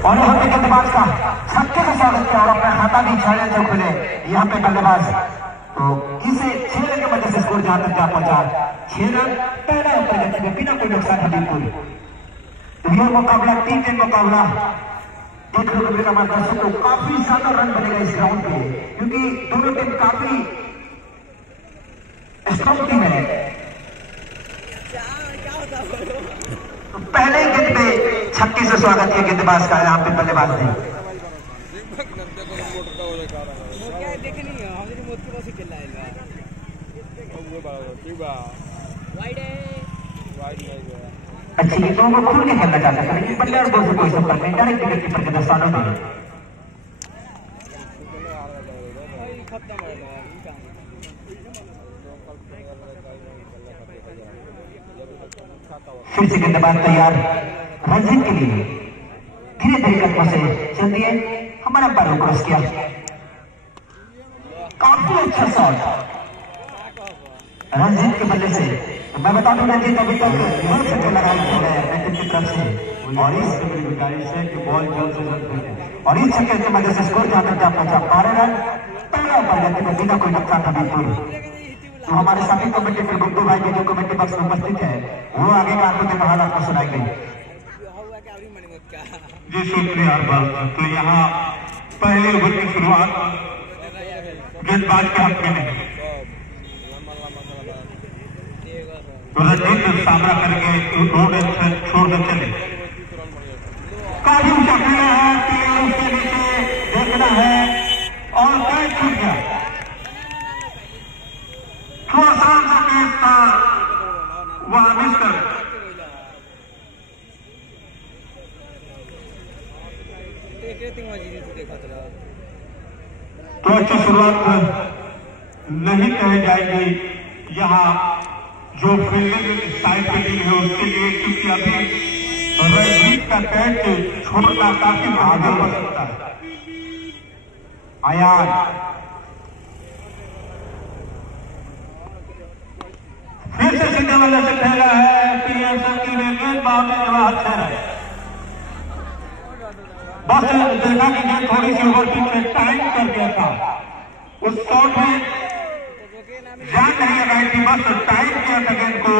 और यहाँ पे गेंदबाज का छक्के से स्वागत किया और अपना खाता भी 6 रन जो खुले यहाँ पे बल्लेबाज। तो इसे 6 रन की वजह से स्कोर जहां तक जा पहुंचा 6 रन पहला ऊपर गति में बिना कोई नुकसान हबीबपुर। तो यह मुकाबला T10 मुकाबला देखने को मिलेगा हमारे दर्शकों को। काफी ज्यादा रन बनेगा इस ग्राउंड पे क्योंकि दोनों टीम काफी स्ट्रॉन्ग टीम है। तो पहले ही गेंद पे छक्के से स्वागत किया गेंदबाज का यहाँ पे बल्लेबाज ने। अच्छा ये दोनों को खुल के खेलना चाहता है लेकिन बल्ले और बॉल से कोई संपर्क नहीं, डायरेक्ट विकेट कीपर के दस्तानों में। फिर से गेंदबाज तैयार रंजीत के लिए धीरे धीरे कदमों से चल दिए, हमारा अंपायर को क्रॉस किया। काफी अच्छा शॉट रंजीत के बल्ले से। तो मैं बता दूं रंजीत अभी तक 9 छक्के लगाए हैं बैटिंग की तरफ से और इस बॉल जल्द से जल्द खेले और इस छक्के की वजह से स्कोर जहां तक पहुंचा 12 रन पहला ऊपर गति में बिना कोई नुकसान हबीबपुर। तो हमारे साथी कमेटी के गुड्डू भाई के जो कमेटी बक्स में उपस्थित है वो आगे का आपको हाल आपको सुनाएंगे। जी शुक्रिया बात। तो यहाँ पहले ओवर की शुरुआत गेंदबाज के हक में नहीं, तो रंजीत सामना करके रोड छोड़ कर चले। काफी ऊंचा खेला है, उसके नीचे देखना है और कैच छूट गया। थोड़ा सा कैच था वह मिस कर। तो अच्छी शुरुआत नहीं कही जाएगी यहाँ जो फील्डिंग साइड पे टीम है उसके लिए, क्योंकि अभी रंजीत का कैच छोड़ना काफी आगे बढ़ सकता है। आयान फिर से सीधे वाले से खेला है पीएसएल की गेंद बाउंड्री के बाद है। बस देखा कि गेंद थोड़ी सी ओवर पिच में टाइम कर दिया था, उस शॉट में जान नहीं लगाई थी, बस टाइम किया था गेंद को।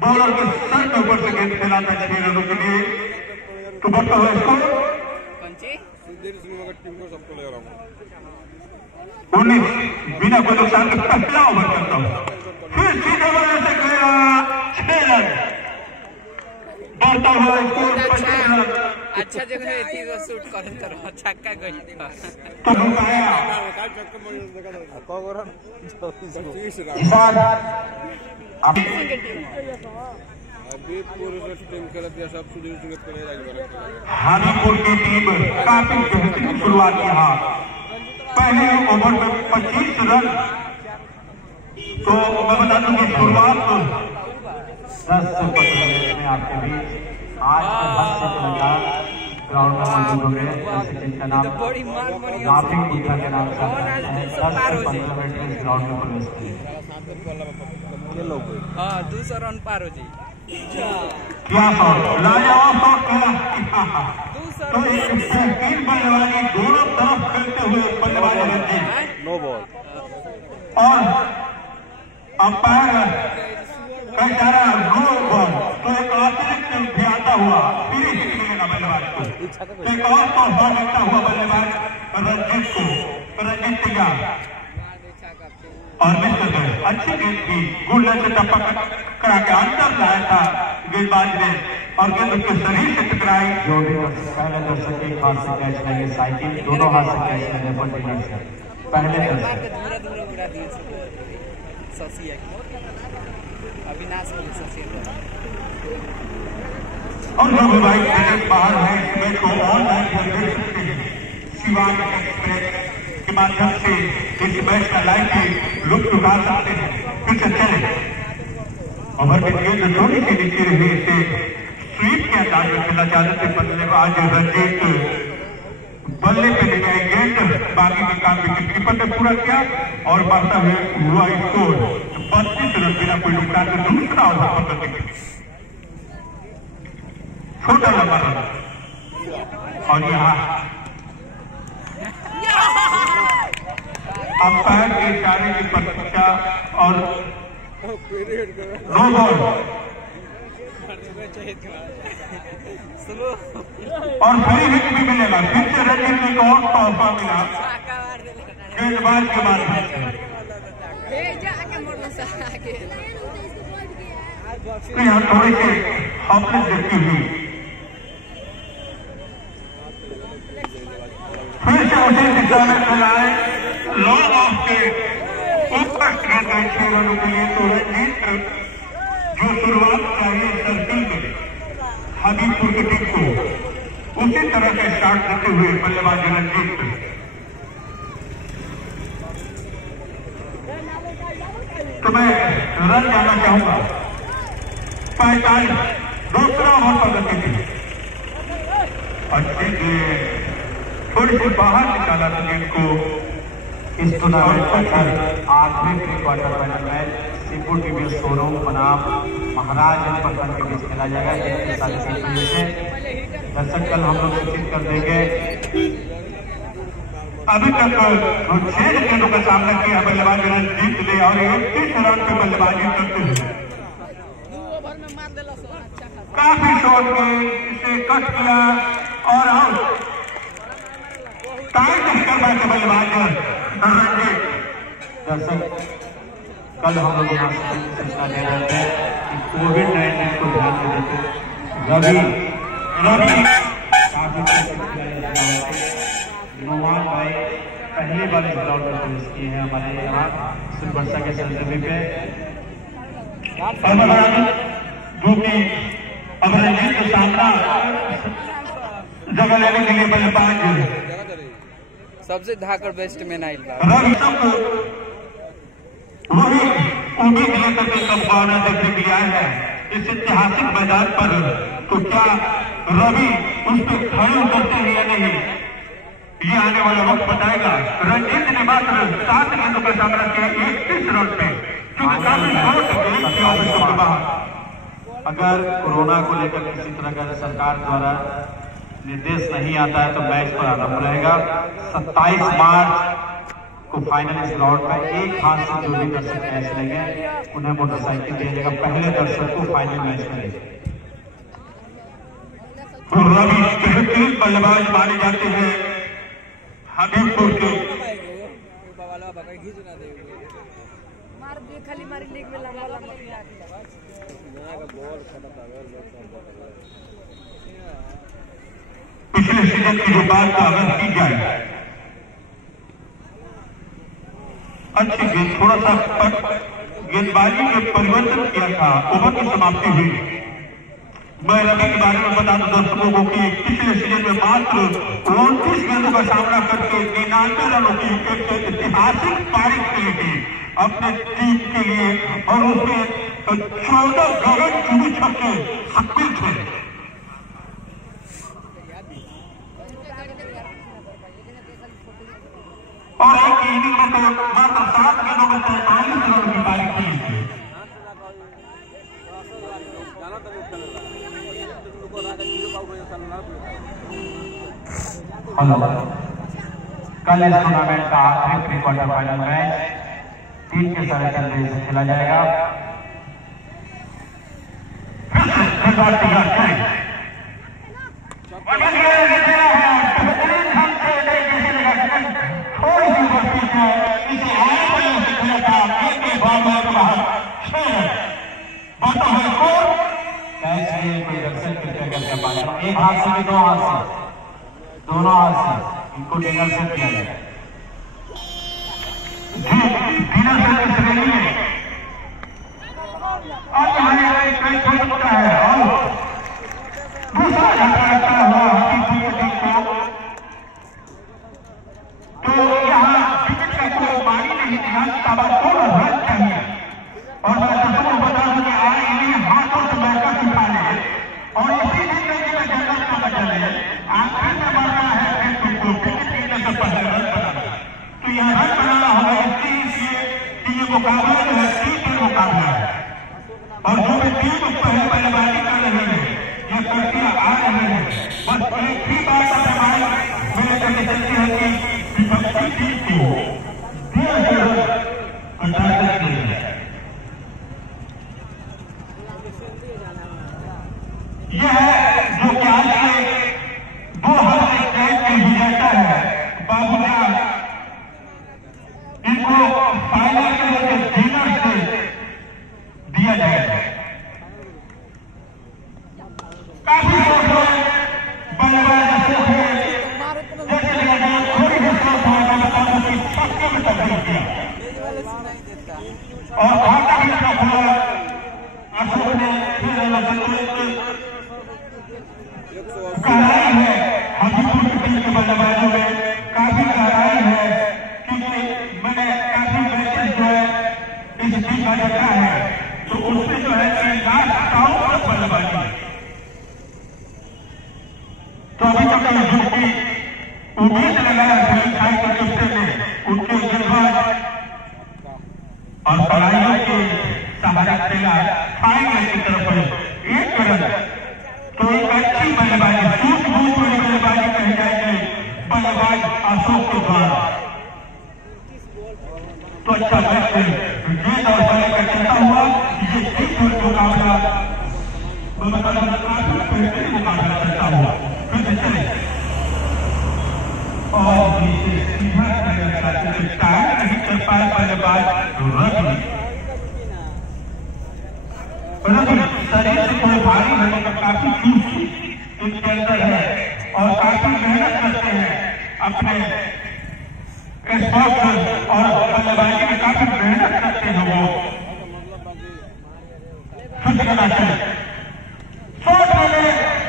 बॉलर के सर के ऊपर से गेंद खेला था 6 रनों के लिए। तो बढ़ता हुआ स्कोर 19 बिना कोई नुकसान के पहला ओवर करता हूं। फिर सीधे वाले से खेला 6 रन बढ़ता हुआ स्कोर 25 रन। अच्छा जगह थी तो शूट करो छक्का गई तो आया हाजीपुर की टीम काफी बेहतरीन शुरुआत यहाँ पहले ओवर में 25 रन। तो मैं बता दूं कि शुरुआत 10 से 15 मिनट में आपके बीच आज के ग्राउंड में मौजूद हो गए, जैसे जिनका नाम राफिक गुप्ता के नाम से 10 से 15 मिनट में इस ग्राउंड में प्रवेश किए। 200 रन पार हो जी। क्या शॉट, लाजवाब शॉट खेला। तो एक बेहतरीन बल्लेबाजी दोनों तरफ खेलते हुए बल्लेबाज रंजीत नो बॉल और अंपायर कह जा रहा नो बॉल। तो एक अतिरिक्त भी आता हुआ फिर हिट मिलेगा बल्लेबाज को। एक और तोहफा देता हुआ बल्लेबाज रंजीत को, रंजीत तैयार और मिस्टर गए। अच्छी गेंद थी, गुल्ले से टपक करा के अंदर लाया था गेंदबाज ने और गेंद उसके शरीर से टकराई। जो भी पहले दर्शक एक हाथ से कैच लेंगे, साइकिल दोनों हाथ से कैच लेंगे पहले दर्शक अविनाश और जो भी भाई बाहर है इस मैच को ऑनलाइन देख सकते हैं। शिवाजी एक्सप्रेस के माध्यम से इस मैच का लाइव भी लुत्फ उठा सकते हैं। फिर से चले ओवर में गेंद थोड़ी सी नीचे रही, इसे स्वीप के अंदाज में खेला चाहते थे बल्लेबाज रंजीत। बल्ले पे लगाई गेंद, बाकी का काम विकेट कीपर ने पूरा किया और बढ़ता हुआ स्कोर 32 रन बिना कोई नुकसान के दूसरा ओवर पकड़ के छोटा लंबा रन और यहाँ अंपायर के इशारे की प्रतीक्षा और नो बॉल और फ्री हिट भी मिलेगा। फिर से रंजीत जी को और तोहफा मिला गेंदबाज के माध्यम से। यहाँ थोड़ी सी हॉपलेस देखती हुई फिर से उसी दिशा में चलाए लॉन्ग ऑफ के ऊपर गए 6 रनों के लिए। तो रंजीत जो शुरुआत चाहिए सर्किल में हबीबपुर की टीम को उसी तरह से स्टार्ट करते हुए बल्लेबाज रंजीत तो मैं रन जाना चाहूंगा 45 दूसरा ओवर पर गति थी। अच्छे से थोड़ी सी बाहर निकाला था गेंद को। इस टूर्नामेंट का आठवीं प्री क्वार्टर फाइनल मैच सिंपू टीवीएस शोरूम बनाम महाराज प्रखंड के बीच खेला जाएगा। दर्शक कल हम लोग सूचित कर देंगे। अभी तक 6 गेंदों का सामना किया बल्लेबाज रंजीत ने और 31 रन पे बल्लेबाजी करते हुए काफी शॉट में इसे कट किया और आउट। टाइम नहीं कर पाते बल्लेबाज रंजीत। दर्शक कल हम लोग यहाँ सूचना दे रहे थे कि कोविड-19 को ध्यान में देते रवि नुमान भाई पहली बार इस ग्राउंड में प्रवेश किए हैं हमारे यहाँ सुरवर्षा के सरजमी पे। जो कि अब रंजीत का सामना जगह लेने के लिए बल्लेबाज सबसे धाकड़ बेस्ट में नहीं रवि वही उम्मीद लेकर के कप्तान देखने के लिए आए हैं इस ऐतिहासिक मैदान पर। तो क्या रवि उस पर खड़े उतरते हैं या नहीं, ये आने वाला वक्त बताएगा। रंजीत ने मात्र 7 गेंदों का सामना किया 31 रन पे, क्योंकि काफी शॉर्ट गेंद किया के बाद। अगर कोरोना को लेकर किसी तरह का सरकार द्वारा निर्देश नहीं आता है तो मैच पर आरंभ रहेगा। 27 मार्च को फाइनल इस ग्राउंड में एक हाथ से जो भी दर्शक मैच लेंगे उन्हें मोटरसाइकिल दिया जाएगा। पहले दर्शक को फाइनल मैच करेंगे। रवि बेहतरीन बल्लेबाज माने जाते हैं हबीबपुर के। पिछले सीजन की जो बात का अगर की जाए अच्छी गेंद थोड़ा सा गेंदबाजी में परिवर्तन किया था, ओवर की समाप्ति हुई। मैं रवि के बारे में बता दूं दर्शकों को कि पिछले सीजन में मात्र 29 गेंदों का सामना करके 99 रनों की एक ऐतिहासिक पारी खेली थी अपने टीम के लिए और उसमें 14 गगनचुंबी छक्के शामिल थे। और एक इनिंग में तो मात्र 7 गेंदों में 43 रनों की पारी की थी। कल इस टूर्नामेंट का आखिरी प्री क्वार्टर फाइनल मैच 3 के साढ़े 3 बजे से खेला जाएगा। थोड़ी सी उपस्थित है इसे आने वाले से खेला था एक के बाद बाहर 6 बातों है स्कोर कैच लिए कोई दर्शक कृपया करके पाए एक हाथ से भी 2 हाथ से दोनों हाथ से इनको डिनर से किया जाए। डिनर से श्रेणी में और हमारे कई छोड़ सकता है और दूसरा झटका लगता हुआ हबीबपुर की टीम को। तो यहाँ विकेट का कोई पानी नहीं दिया, ताबड़तोड़ रन चाहिए। और मैं दर्शकों को बता दूं कि आज इन्हीं हाथों से बैकअप उठा ले और इसी जिंदगी में जगत का बचा ले। आखिर में मारना है तुमको विकेट गिरने से पहले रन बनाना। तो यह रन बनाना होगा इसलिए कि ये मुकाबला जो है टीम का मुकाबला है और जो भी टीम पहले बल्लेबाजी कर रही है ये प्रक्रिया आ रही है। बस एक ही बात चलती है कि विपक्षी टीम को 1.5 रन कंटाक्ट किया जाए। यह है जो कि आज के 2 हफ्ते के विजेता है बाबूलाल, इनको फाइनल के विनर से दिया जाएगा। काफी बल्लेबाज थोड़ी सी पक्के में तब्दील किया और आखिरी अशोक ने गहराई है हाजीपुर की टीम के बल्लेबाजों में, काफी गहराई है क्योंकि मैंने काफी मैचेस जो है इस टीम का देखा है तो उसमें जो है बल्लेबाजी। तो अभी तक जो कि उम्मीद लगाया कैप्टन ने उनके गेंदबाज और खिलाड़ियों के सहारा खेला फाइनल की तरफ 1 रन। तो एक अच्छी बल्लेबाजी, सूझबूझ वाली बल्लेबाजी कही जाएगी बल्लेबाज अशोक के द्वारा। तो अच्छा मैच गेंद और बल्ले का चलता हुआ ये ठीक मुकाबला मुकाबला चलता हुआ फिर से चले और सीधा टाइम नहीं कर पाए बल्लेबाज शरीर से थोड़े भारी है मगर काफी चूक इनके अंदर है और काफी मेहनत करते हैं अपने स्पोर्ट्स और बल्लेबाजी में काफी मेहनत करते हैं वो। शॉट में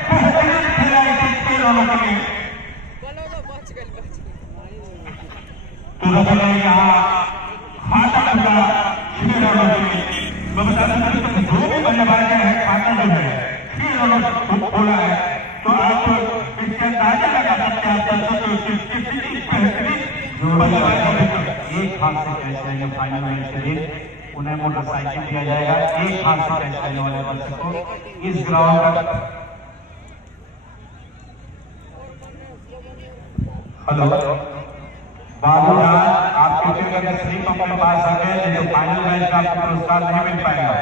बेहतरीन खेला इस 3 रनों के लिए। तुरंत यहाँ खाता खुला 6 रनों के लिए। मैं बता दूं जो भी बल्लेबाज है खाता जो है 6 रनों खोला है तो आप इससे अंदाजा लगा सकते हैं जो बल्लेबाज एक हाथ से कैच करेंगे फाइनल मैच के दिन उन्हें मोटरसाइकिल दिया जाएगा। एक हाथ से कैच करने वाले बच्चे को इस ग्राउंड का हेलो बाबूलाल, आपके अगर स्लिप अपने पास आ गए तो फाइनल मैच का आपको पुरस्कार नहीं मिल पाएगा।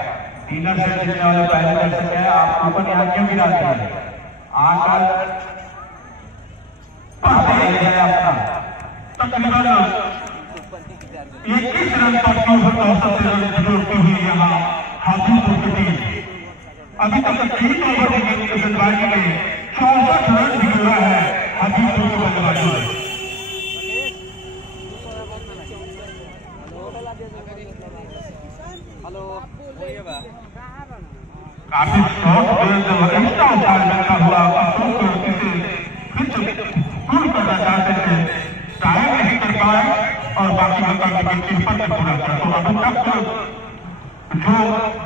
डिनर से जीतने वाले पहले दर्शक है, आप ऊपर यहाँ क्यों गिराते हैं? आकर अपना तकरीबन 21 रन पर 64 रन जोड़ती हुई यहाँ हाजीपुर की टीम अभी तक 3 ओवर की गेंदबाजी में 64 रन भी जोड़ा है हाजीपुर के बल्लेबाजों ने। काफी शॉर्ट गेंद एक्स्ट्रा ओवर बैठा हुआ अशोक इसे फिर पूर्ण करना चाहते थे, टाइम नहीं कर पाए और बाकी पर पूरा किया। तो अभी तक जो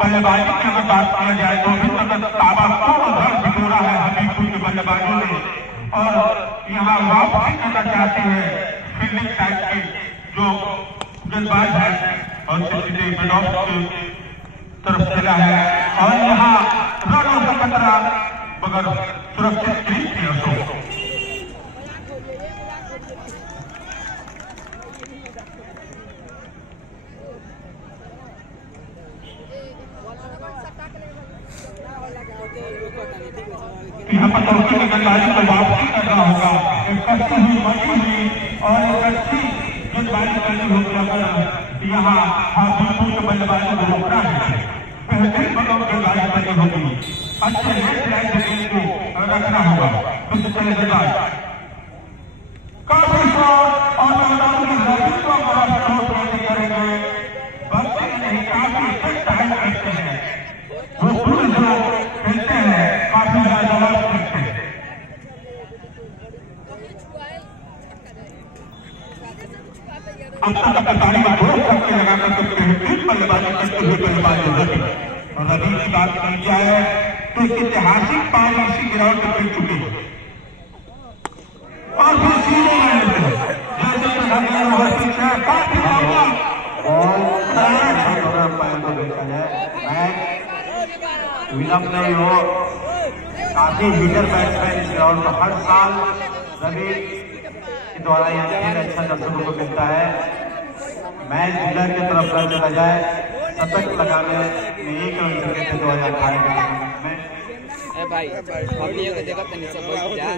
बल्लेबाजी की अगर बात किया जाए तो अभी तक ताबड़तोड़ रन बिटोरा है हाजीपुर के बल्लेबाजों ने और यहाँ वापसी करना चाहते हैं फील्डिंग साइड के जो गेंदबाज है और तरफ खेला है और यहाँ रनों का खतरा मगर सुरक्षित क्रीज थे अशोक। यहाँ पर चौकी की गेंदबाजी को वापसी करना होगा, एक अच्छी हुई बनी हुई और एक अच्छी गेंदबाजी करनी होगी अगर यहाँ हाजीपुर के बल्लेबाजों को रोकना है। बेहतरीन गेंदबाजी करनी होगी, अच्छे लेफ्ट राइट गेंद को रखना होगा। फिर चले गेंदबाज काफी शॉट और मैदान की रवि को बड़ा शॉट नहीं करेंगे, बल्कि नहीं काफी टाइम करते हैं वो पूरे जो खेलते हैं काफी लाजवाब करते हैं। अब तक ताली में 2 छक्के लगाकर बेहतरीन बल्लेबाजी करते हुए बल्लेबाज रवि की बात की जाए तो एक ऐतिहासिक पारी इसी ग्राउंड में खेल चुके हैं और फिर सीधे विलंब नहीं हो, काफी लीडर बैट्समैन इस ग्राउंड में हर साल रवि द्वारा यहाँ खेल अच्छा दर्शकों को मिलता है। मैच विनर की तरफ न चला जाए, शतक लगाने में 1 रन चुके थे 2018 के टूर्नामेंट में। भाई हमनियों को देखा तनी सब बैठ जा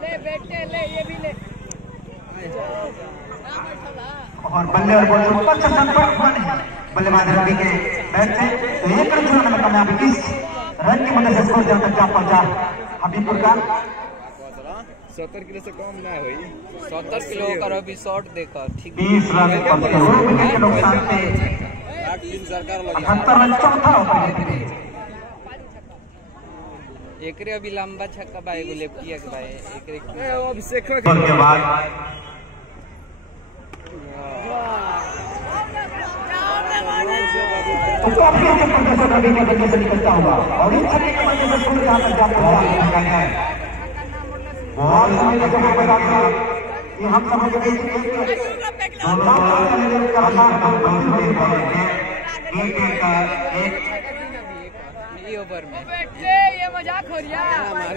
ले बैठे ले ये भी ले और बल्ले और बॉल ऊपर से संपर्क हुआ नहीं बल्लेबाज रवि के बैट से, तो 1 रन चुनाने में कामयाबी। इस रन की मदद से स्कोर जहां तक जा पहुंचा हबीबपुर का 70 किलो से कम ना हुई, 70 किलो का अभी शॉट देखा ठीक 20 रन 2 विकेट के नुकसान से 78 रन चौथा ओवर एकरे अभी लंबा छक्का बा एगो लेफ्टिया के बा एकरे अभिषेक के बाद तो काफी अच्छे प्रदर्शन रवि के बल्ले से निकलता हुआ और इन छक्के के बल्ले से स्कोर जहां तक जा पहुंचा है। बहुत समय लगे बता कि हम समझ गए ये ओवर में ये मजाक हो रहा है।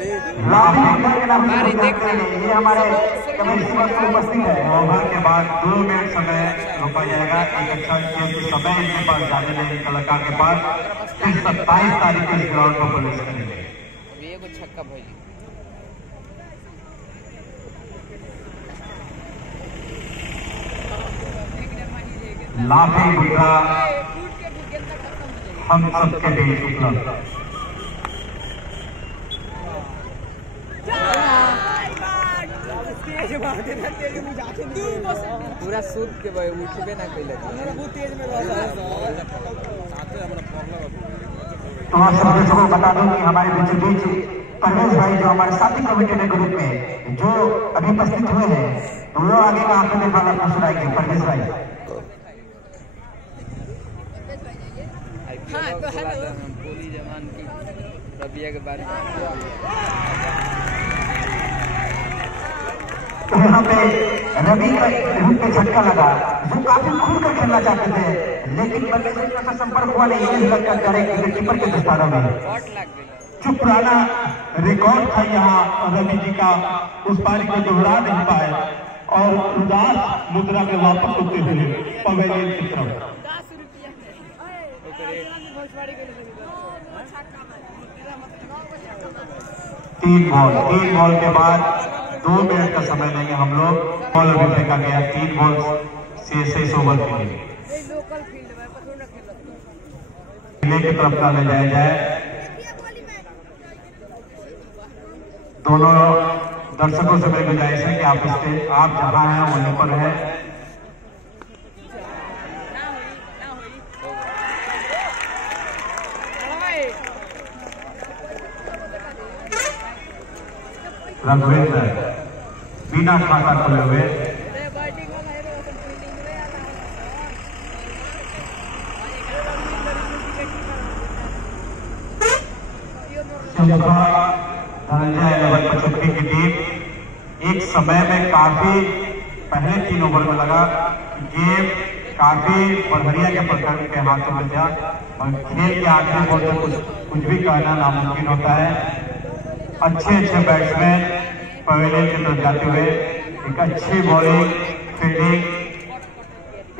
ये हमारे उपस्थित है। ओवर के बाद 2 मिनट समय रोका जाएगा। एक अच्छा समय इनके पास जाने लगे कलाकार के पास। 27 तारीख को इस ग्राउंड पर प्रवेश करेंगे। अभी एगो छक्का भइल लाफिंग बुद्धा हम सबके बीच उपलब्ध। पूरा सूद के भाई उठबे ना कइले तो आप सब दर्शकों को बता दूं कि हमारे बीच बीच परवेश भाई जो हमारे साथी कमेटी के ग्रुप में जो अभी उपस्थित हुए हैं, तो वो आगे का आंखें देखा आपको सुनाएंगे। परवेश भाई बोली जवान की रबिया के बारे में तो यहाँ पे रवि का रूप पे झटका लगा जो काफी खुलकर खेलना चाहते थे, लेकिन बल्ले से इतना संपर्क हुआ नहीं। ये लगता है कीपर के दस्तारों में जो पुराना रिकॉर्ड था यहाँ रवि जी का, उस पारी को दोहरा नहीं पाए और उदास मुद्रा में वापस होते हुए पवेलियन की तरफ। 3 बॉल के बाद 2 मिनट का समय लेंगे हम लोग। बॉल अभी फेंका गया 3 बॉल से 6 ओवर के लिए किले की तरफ का ले जाया जाए। दोनों दर्शकों से मेरी गुजारिश है कि आप जहां हैं वहीं पर है। रघुवेंद्र बिना खाता खोले हुए धनंजय 11 की टीम एक समय में काफी पहले 3 ओवर में लगा गेम काफी बढ़िया के प्रखंड के हाथों में था और खेल के आखिरी बॉल में कुछ भी कहना नामुमकिन होता है। अच्छे बैट्समैन पवेलियन की तरफ जाते हुए एक अच्छी बॉलिंग फील्डिंग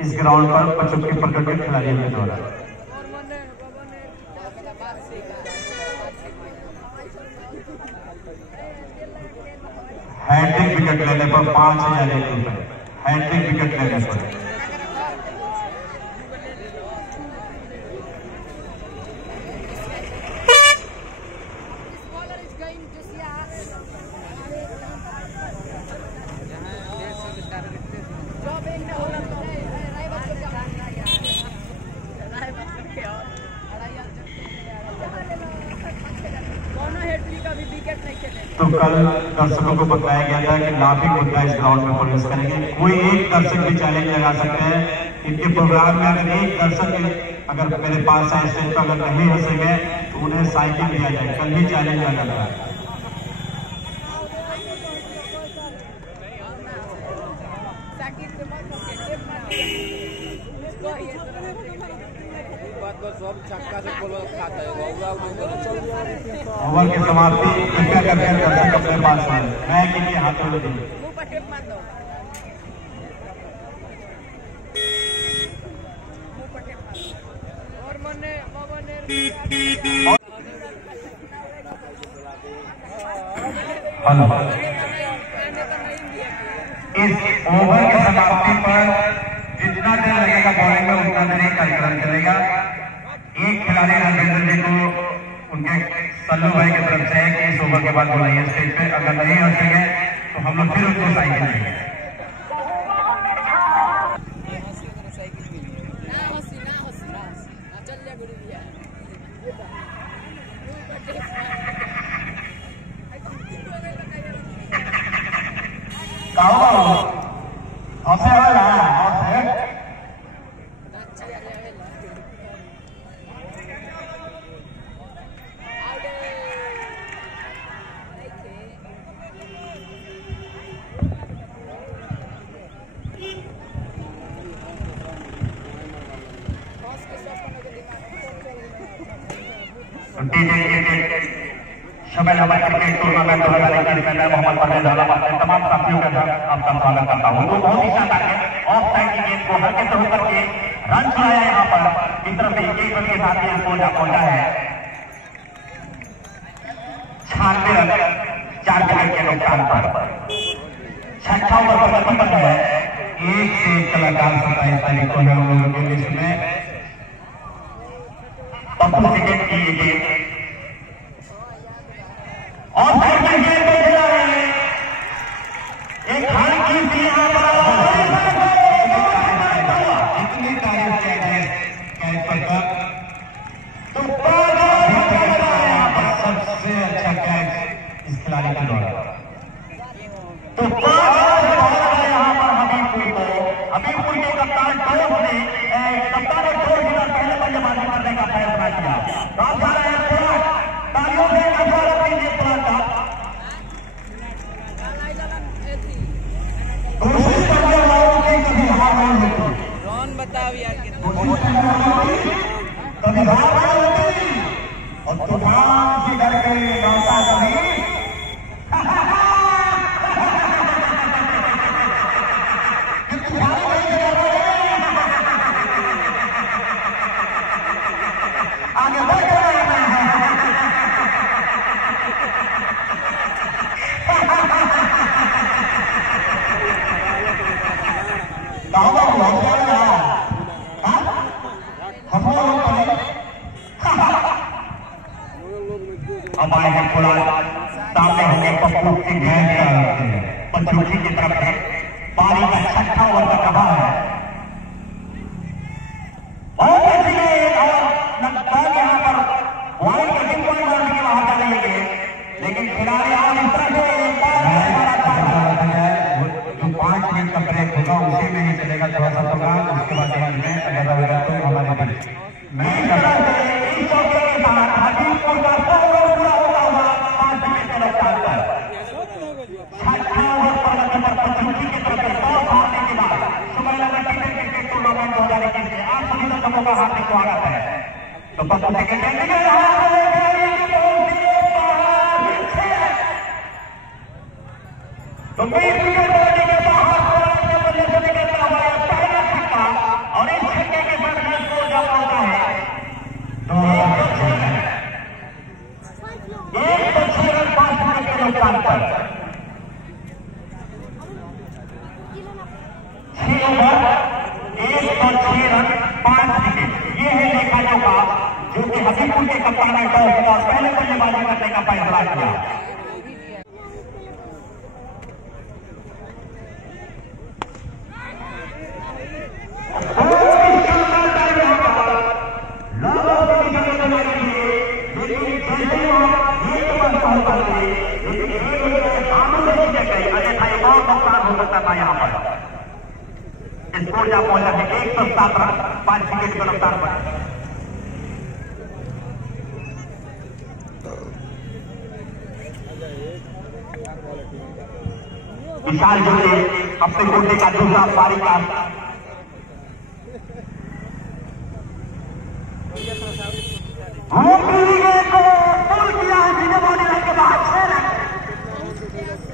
इस ग्राउंड पर 75 प्रखंड के खिलाड़ियों के द्वारा। हैट्रिक विकेट लेने पर 5,000 रुपए, हैट्रिक विकेट लेने पर। तो कल दर्शकों को बताया गया था कि लाफिंग बुद्धा इस ग्राउंड में प्रवेश करेंगे। कोई एक दर्शक भी चैलेंज लगा सकते हैं। इनके प्रोग्राम में अगर एक दर्शक अगर मेरे पास आए स्टेज पर अगर नहीं हंसेंगे तो उन्हें साइकिल दिया जाए। कल भी चैलेंज लगा था। सब छक्का से बोल खाता है ओवर की समाप्ति कृपया करके दर्शक अपने पास है मैं किसी हाथों में दूं मुंह पर टेप मार दो मुंह पर टेप मार दो और मने हेलो इस ओवर की समाप्ति पर जितना देर लगेगा बॉलिंग में उतना देर एक कार्यक्रम चलेगा। एक खिलाड़ी राजेंद्र जी को उनके सल्लू भाई की तरफ से कि इस ओवर के बाद बुलाइए स्टेज पे, अगर नहीं हो सके तो हम लोग फिर उनको साइकिल देंगे। शबल हमारे क्रिकेट टूर्नामेंट 2021 में मोहम्मद परवेज अहमद अपने तमाम साथियों के साथ आपका स्वागत करता हूं। तो बहुत ही शानदार है ऑफ साइड की गेंद को हल्के से होकर के रन चलाया यहाँ पर की तरफ से 1 रन के साथ ही स्कोर जा पहुंचा है 96 रन 4 विकेट के नुकसान पर। छठा ओवर पर गति पर है एक से एक कलाकार 27 तारीख को है उन लोगों के लिस्ट में पप्पू क्रिकेट की ये गेंद और साइड में गेंद पे खेला है एक हाई की थी यहाँ पर इतनी तारीफ किया जाए कैच पर तो यहाँ पर सबसे अच्छा कैच इस खिलाड़ी के द्वारा तो यहाँ पर हबीबपुर के कप्तान टोप ने कप्तान और टोप बिना पहले बल्लेबाजी करने का फैसला किया। तो आप जा रहे हैं तालियों से रॉन बताओ यार कभी और तूफान की करके लौटा कभी आगे बढ़ रहे हैं अब आएंगे खुला सामने होंगे पप्पू सिंह पंचमुखी की तरफ से पारी का छठा ओवर का रहा है बहुत अच्छी और लगभग यहाँ पर वाइड का टिक पॉइंट मारने के बाहर जा रही है लेकिन खिलाड़ी और इस तरह से जो 5 मिनट का ब्रेक होगा उसी में ही चलेगा थोड़ा सा प्रोग्राम उसके बाद में अगर वगैरह तो हमारे बीच मैं इस ओवर के साथ हबीबपुर का पूरा होगा 5 मिनट का लौटान पर छठा ओवर पर लगभग पंचमुखी की तरफ से 100 मारने के बाद सुबह लगा क्रिकेट टूर्नामेंट 2021 में आप सभी दर्शकों का हार्दिक स्वागत है। तो पप्पू क्रिकेट तो और इस छक्के के साथ स्कोर जा पहुंचा है 106 रन 5 विकेट के नुकसान पर 6 ओवर 106 रन 5 विकेट। ये है लेखा जोखा जो कि हबीबपुर के कप्तान ने टॉस और पहले बल्लेबाजी करने का फैसला किया। यहाँ पर स्कोर जा पहुंचा है 107 रन 5 विकेट के नुकसान पर। विशाल जोड़े अपने कोटे का दूसरा पारी का वो पीली गेंद को पुल किया है सीधे बॉडी लाइन के बाहर 6 रन।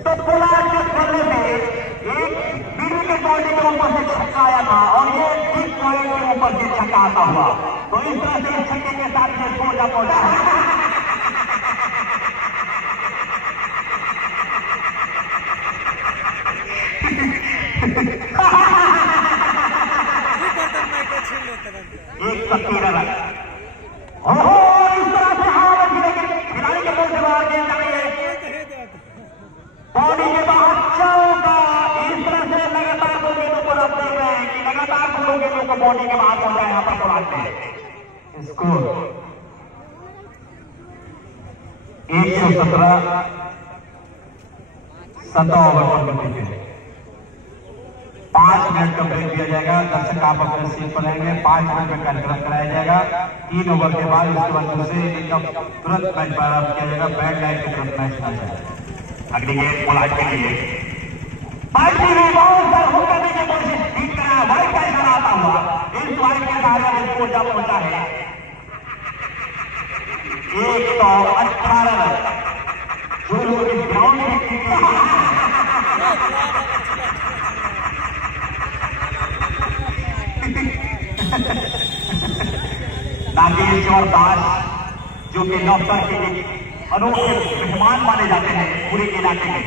तो पुलार के बल्ले में एक पीली के बॉडी के ऊपर से छक्का आया था और ये ठीक पॉइंट के ऊपर से छक्का आता हुआ, तो इस तरह से इस छक्के के साथ में स्कोर जा पहुंचा है। एक 13 रन। ओहो, इस तरह से खिलाड़ी के बोल से बाहर गेंद आई है, बॉडी के बाहर चौका। इस तरह से लगातार 2 गेंदों पर आप देख रहे हैं कि लगातार 2 गेंदों को बॉडी के बाहर पहुंचा यहाँ पर पुलार ने। स्कोर 117 17 ओवर पर बचे। 5 मिनट का ब्रेक दिया जाएगा। दर्शक आप अपने सीट पर रहेंगे। 5 मिनट में कार्यक्रम कराया जाएगा। 3 ओवर के बाद उसके बाद दूसरे इनिंग का तुरंत मैच प्रारंभ किया जाएगा। बैड लाइन की तरफ मैच ना जाए। अगली गेंद पुलार के लिए पार्टी में बहुत बार हुक करने की कोशिश ठीक करा, वाइड का इशारा आता हुआ इस वाइड के सहारे स्कोर जा पहुंचा है 118 रन। जो लोग इस ग्राउंड में नागेश और दास जो कि नौकर के लिए अनोखे मेहमान माने जाते हैं पूरे इलाके में,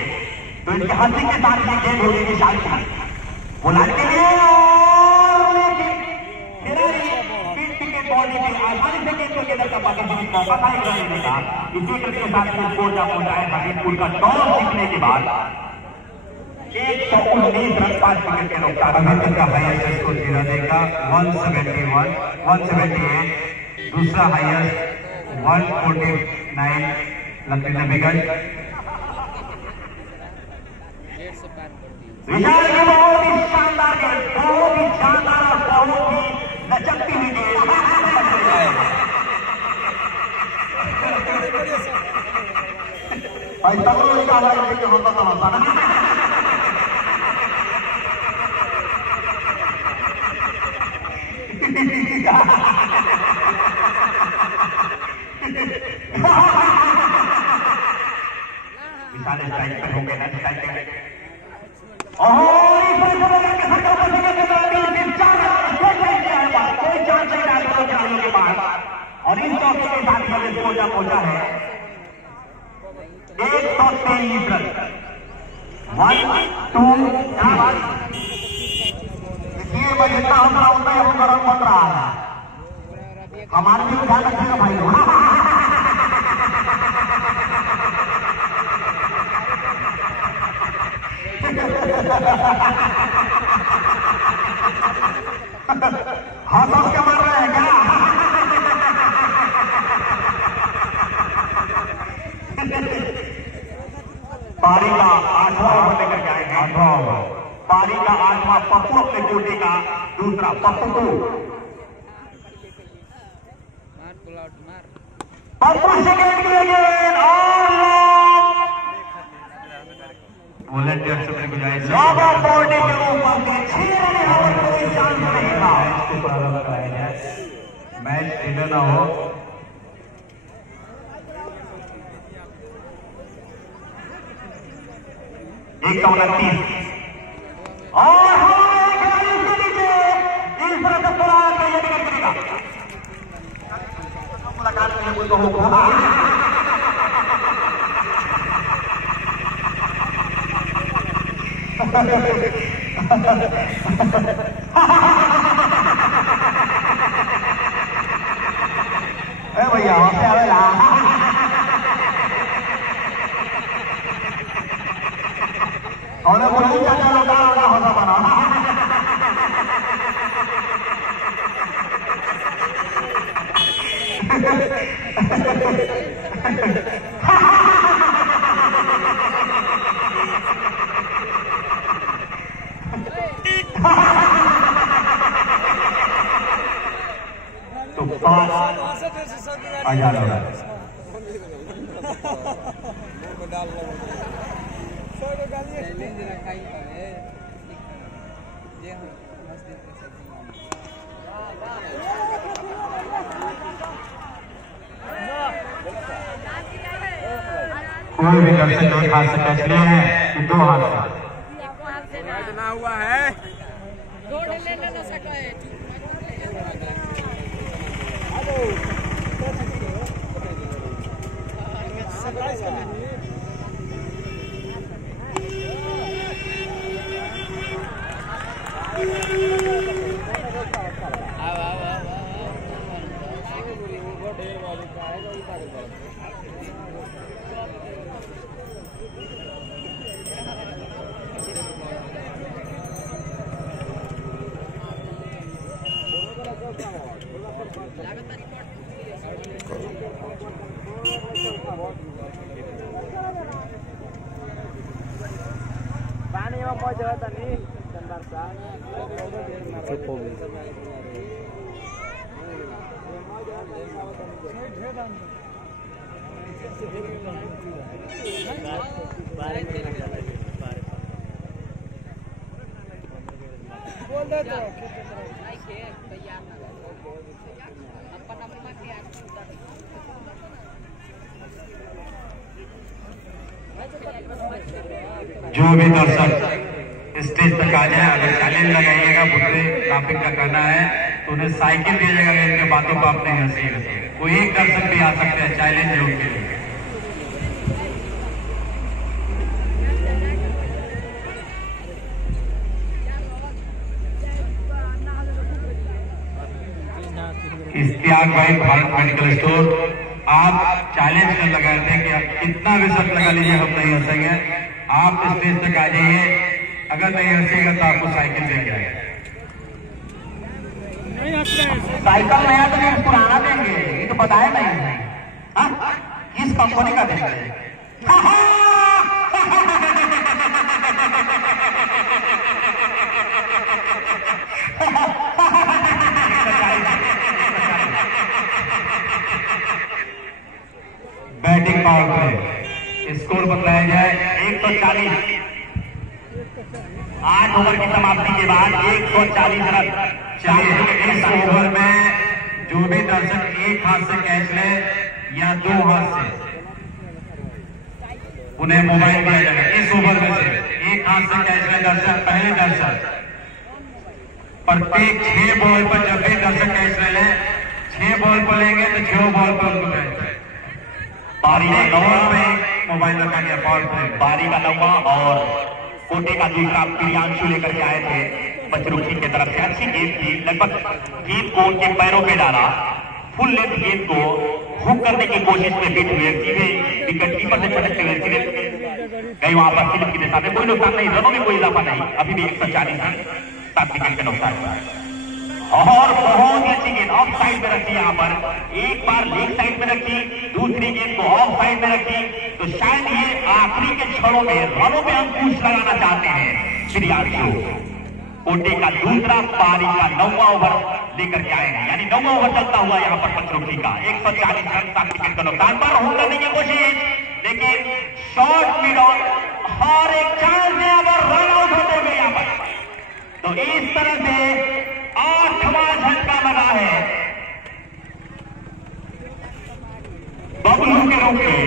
तो इनके हंसी के साथ ये गेंद होगी विशाल की बुलाने के लिए। खिलाड़ी के बॉडी में आसानी से गेंद को गेंद का पाकिस्तान मौका था एक रन लेने का। इसी ट्रिक के साथ स्कोर जा पहुंचा है हमीरपुर का टॉस जीतने के बाद 119 रन 5 विकेट के नुकसान। अभी तक का हाईएस्ट स्कोर जिराने का 171 178, दूसरा हाईएस्ट 149 लखनऊ विकेट। विशाल की बहुत ही शानदार गेंद, बहुत ही शानदार और बहुत ही लचकती हुई गेंद। भाई तब का होता था विशाल स्ट्राइक पे होंगे ना स्ट्राइक पे कोई चांस नहीं डाल खिलाड़ियों के पास और इस चौके के साथ पहुंचा है 123 रन 1 2 3। इसलिए मैं जितना हो रहा उतना ही रन बन रहा है। हमारे भी ध्यान रखिएगा भाई लोग। हाँ सब क्या मार रहे हैं क्या? पारी का 8वां ओवर लेकर के आए हैं। 8वां ओवर पारी का 8वां। पप्पू अपने कोटे का दूसरा। पप्पू को पप्पू सेकेंड के लिए वॉलंटियर से गुजारिश के ऊपर से 6 रन और कोई चांस नहीं था। मैच को प्रारंभ कराया जाए, मैच ढीला ना हो। एक 29 और खिलाड़ी के नीचे इस तरह से पूरा ये विकेट गिरेगा। मुलाकात में कोई तो होगा भैया वहां से आवेला और बोलू चाचा लोटा लोटा होता बना तो आजाद हो रहा है। चैलेंज रखा ही है ये हम मस्त कोई भी दर्शक एक हाथ से कैच लिए हैं कि दो हाथ से? इतना हुआ है दौड़ लेने न सका है। पानी में मजा आता नहीं बोल दे तो जो भी दर्शक स्टेज तक आ जाए, अगर चैलेंज लगाइएगा बुढ़े टॉपिक का करना है तो उन्हें साइकिल दिया जाएगा। इनके बातों पर आप नहीं हंसिएगा। कोई एक दर्शक भी आ सकते हैं, चैलेंज है उनके लिए। इश्तियाक भाई, भारत मेडिकल स्टोर, आप चैलेंज कर लगाए थे कि आप कितना भी शर्त लगा लीजिए, हम नहीं हंसेंगे। आप स्टेज तक आ जाइए, अगर नहीं हंसेगा तो आपको साइकिल दिया जाएगा। साइकिल नया तो नहीं, पुराना देंगे, ये तो बताया नहीं। किस कंपनी का देंगे? बैटिंग पावर प्ले, स्कोर बताया जाए 140। 8 ओवर की समाप्ति के बाद 140 रन। चलिए, इस ओवर में जो भी दर्शक एक हाथ से कैच ले या दो हाथ से, उन्हें मोबाइल दिया जाएगा। इस ओवर में से एक हाथ से कैच ले दर्शक, पहले दर्शक प्रत्येक 6 बॉल पर, जब भी दर्शक कैच ले ले 6 बॉल पर लेंगे तो 6 बॉल पर उनको कैच। बारी का नौवा में मोबाइल रखा गया पावर प्ले। बारी का नौवा और कोटे का दूसरा प्रियांशु लेकर के आए थे बचरुखी की तरफ से। अच्छी गेंद थी, लगभग गेंद को उनके पैरों पे डाला, फुल लेंथ गेंद को हुक करने की कोशिश में बीट हुए, सीधे विकेट कीपर से छटकते हुए सीधे गई वहां पर स्लिप की दिशा में। कोई नुकसान नहीं, रनों में कोई इजाफा नहीं, अभी भी 140 रन, 7 विकेट के नुकसान। और बहुत अच्छी गेंद ऑफ साइड में रखी, यहाँ पर एक बार लेग साइड में रखी, दूसरी गेंद को ऑफ साइड में रखी। तो शायद ये आखिरी के क्षणों में रनों में अंकुश लगाना चाहते हैं प्रियांशु। कोटे का दूसरा, पारी का 9वां ओवर लेकर के आए हैं, यानी 9वां ओवर चलता हुआ यहाँ पर पंचरुखी का 140 रन, 7 विकेट का नुकसान। पर होम करने की कोशिश, लेकिन शॉर्ट मिड ऑन और एक चांस है अब रन आउट होते हुए यहाँ पर। तो इस तरह से 8वां झटका लगा है बबलू के रूप में।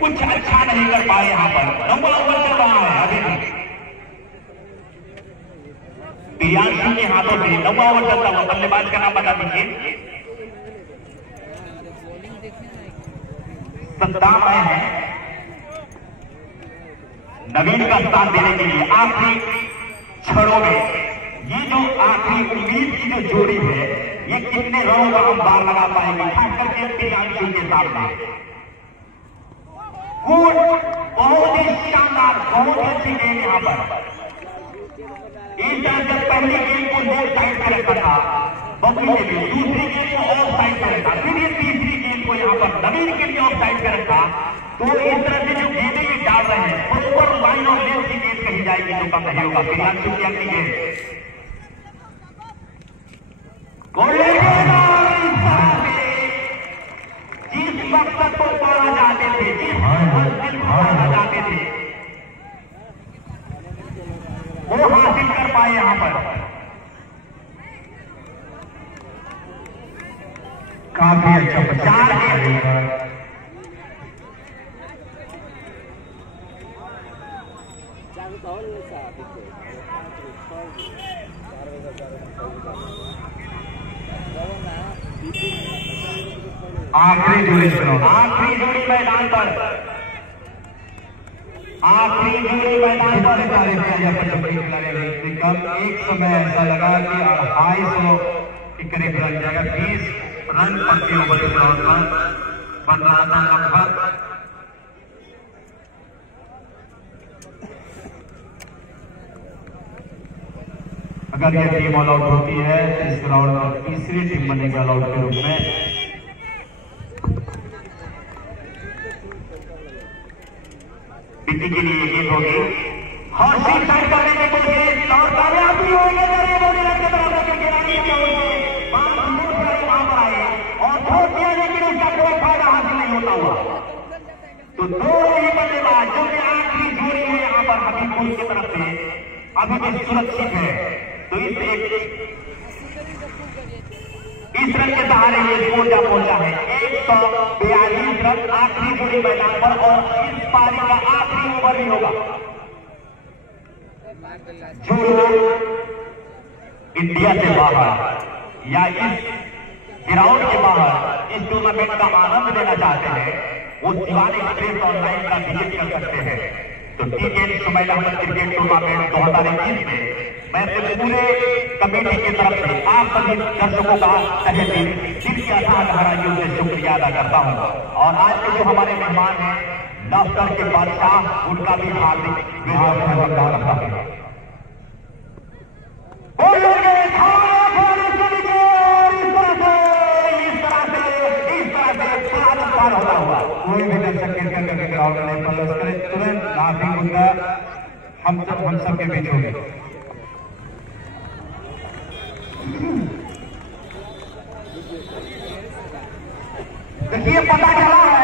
कुछ अच्छा नहीं कर पाए यहाँ पर। 9वां ओवर चल रहा है अभी भी प्रियांशु के हाथों से। 9वां ओवर चलता हुआ, बल्लेबाज का नाम बता दीजिए। सद्दाम आए हैं नवीन का साथ देने के लिए आखिरी क्षणों में। ये जो आखिरी उम्मीद की जो जोड़ी है, ये कितने रनों का हम बार लगा पाएंगे, खासकर के प्रियांशु के सामने। बहुत ही शानदार, बहुत ही अच्छी गेंद यहाँ पर। इस तरह से पहली गेंद को लेफ्ट साइड पर रखा था बबलू ने भी, दूसरी गेंद को ऑफ साइड पर रखा, फिर ये तीसरी गेंद को यहाँ पर नवीन के लिए ऑफ साइड पर रखा। तो इस तरह से जो गेंदें ये डाल रहे हैं, प्रॉपर लाइन और लेफ्ट की गेंद कही जाएगी तो कम नहीं होगा। प्रियांशु की अगली गेंद जिस मकसद को पाना चाहते थे, जिस मंजिल को पाना चाहते थे, वो हासिल कर पाए यहाँ पर। काफी अच्छा 4 आखिरी जोड़ी आखिरी जोड़ी मैदान पर आखिरी जोड़ी मैदान पर कम एक समय ऐसा लगा कि 250 के करीब रन जाएगा। 20 रन प्रति ओवर के ग्राउंड पर बन रहा था लगभग। अगर यह टीम ऑल आउट होती है तो इस ग्राउंड में तीसरी टीम बनेगी ऑल आउट के रूप में। पीटी के लिए गेंद होगी और सीट साइड करने की कोशिश और कामयाब भी होंगे। वहां पर आए और छोड़ दिया लेकिन उसका कोई फायदा हासिल नहीं होता हुआ। तो दो ही बल्लेबाज जो कि आखिरी जोड़ी है यहाँ पर हबीबपुर की तरफ से अभी भी सुरक्षित है। तो इस रन के सहारे ये स्कोर जा पहुंचा है 142 रन आखिरी जोड़ी मैदान पर। और इस पारी का आखिरी ओवर भी होगा। जो इंडिया से बाहर या इस ग्राउंड के बाहर इस टूर्नामेंट का आनंद लेना चाहते हैं वो शिवान एक्सप्रेस ऑनलाइन का विजिट कर सकते हैं। तो टी10 सुमैला अहमद क्रिकेट टूर्नामेंट 2021 में मैं अपने पूरे कमेटी की तरफ से आप सभी दर्शकों का तहे दिल की अथाह गहराइयों से शुक्रिया अदा करता हूं। और आज के जो हमारे मेहमान हैं लफ्टर के बादशाह उनका भी हार्दिक अभिनंदन करता हूं। होता हुआ कोई भी दर्शक क्रिकेट के ग्राउंड में प्रवेश करे तुरंत माफी मुद्दा हम सब के बीच होगी। देखिए पता चला है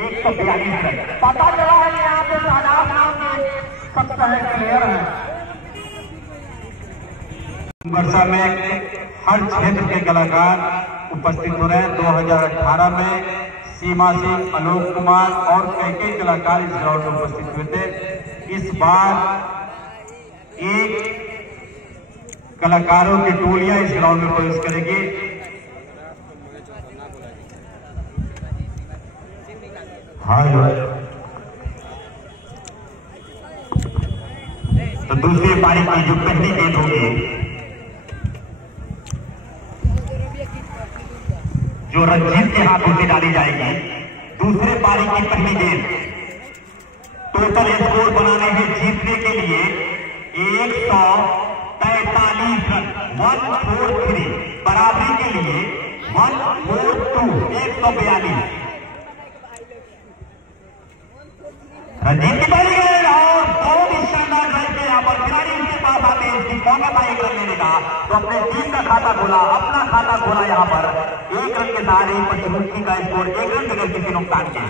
142 रन पता चला है कि यहाँ पे शादाब नाम के सबसे प्लेयर है। वर्षा में हर क्षेत्र के कलाकार उपस्थित हो रहे हैं। 2018 में सीमा सिंह, आलोक कुमार और कई कलाकार इस ग्राउंड में उपस्थित हुए थे। इस बार एक कलाकारों की टोलियां इस ग्राउंड में प्रवेश करेगी। तो दूसरी पारी की जो पहली गेंद होगी जो रंजीत के हाथों से डाली जाएगी। दूसरे पारी की पहली गेंद टोटल स्कोर बनाने में जीतने के लिए 143 रन 143 बराबरी के लिए 142 142 रंजीत की पहली गेंद और बहुत ही शानदार ड्राइव के यहाँ पर खिलाड़ी उसके पास आते हैं। इसकी मौका था एक रन लेने का तो अपने टीम का खाता खोला, अपना खाता खोला। यहाँ पर एक रन के सहारे पंचमुखी का स्कोर 1 रन बगैर किसी नुकसान के।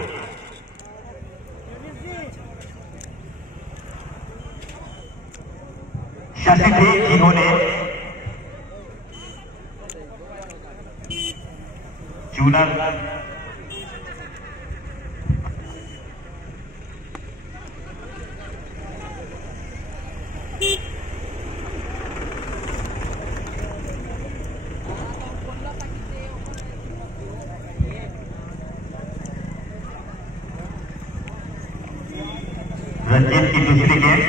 शशि थे जिन्होंने जूनर रंजीत की दूसरी गेंद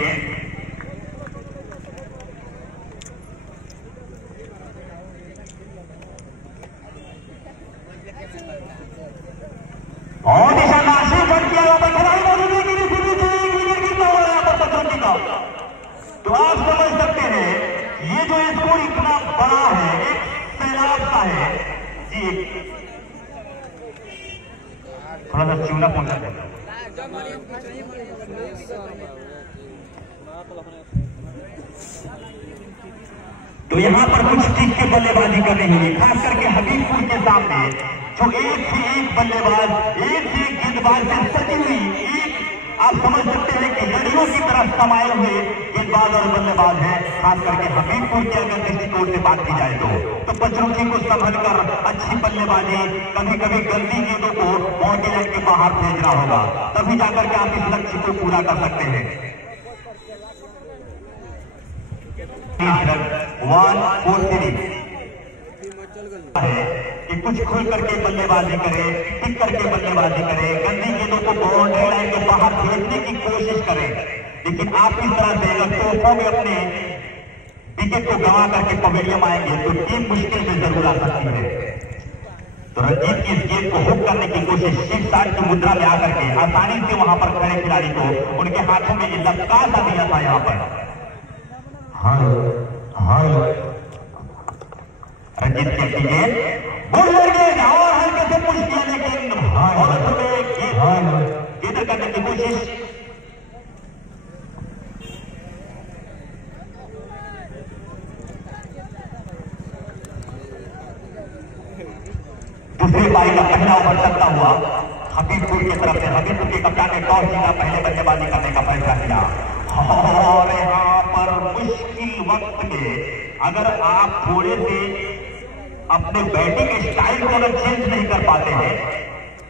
बहुत ही शानदार से बन किया यहाँ पर खिलाड़ी मौजूद है यहाँ पर पंचमुखी का। तो आप समझ सकते हैं ये जो स्कोर इतना बड़ा है एक सैलाब का है जी। थोड़ा सा चूना पहुंचा देता तो यहाँ पर कुछ ठीक के बल्लेबाजी कर रही है, खास करके हबीबपुर के सामने जो एक से एक बल्लेबाज एक से एक गेंदबाज से सजी हुई एक आप समझ सकते हैं कि लड़ियों की तरफ समाये हुए गेंदबाज और बल्लेबाज है। खास करके हबीबपुर के अगर दृष्टिकोण से बात की जाए तो पंचमुखी को संभल कर अच्छी बल्लेबाजी कभी कभी गलती गेंदों को बाउंड्री लाइन के बाहर भेजना होगा, तभी जाकर के आप इस लक्ष्य को पूरा कर सकते हैं। 143 है कि कुछ खुल करके बल्लेबाजी करे, टिक करके बल्लेबाजी करे, गंदी गेंदों को बाउंड्री लाइन के बाहर भेजने की कोशिश करे। लेकिन आप इस तरह से अगर तोपों में अपने विकेट को गंवा करके पवेलियन आएंगे तो टीम मुश्किल में जरूर आ सकती है। तो रंजीत की इस गेंद को हुक करने की कोशिश शीर्ष साइड की मुद्रा में आकर के आसानी से वहां पर खड़े खिलाड़ी को उनके हाथों में लटका सा दिया था। यहाँ पर रंजीत की गेंद बोलर गेंद और हल्के से पुश किया, लेकिन गेंद करने की कोशिश। दूसरी पारी का पहला ओवर चलता हुआ हबीबपुर की तरफ से हबीबपुर के कप्तान ने टॉस जीता, पहले बल्लेबाजी करने का फैसला किया। और यहाँ पर मुश्किल वक्त में अगर आप थोड़े से अपने बैटिंग स्टाइल को अगर चेंज नहीं कर पाते हैं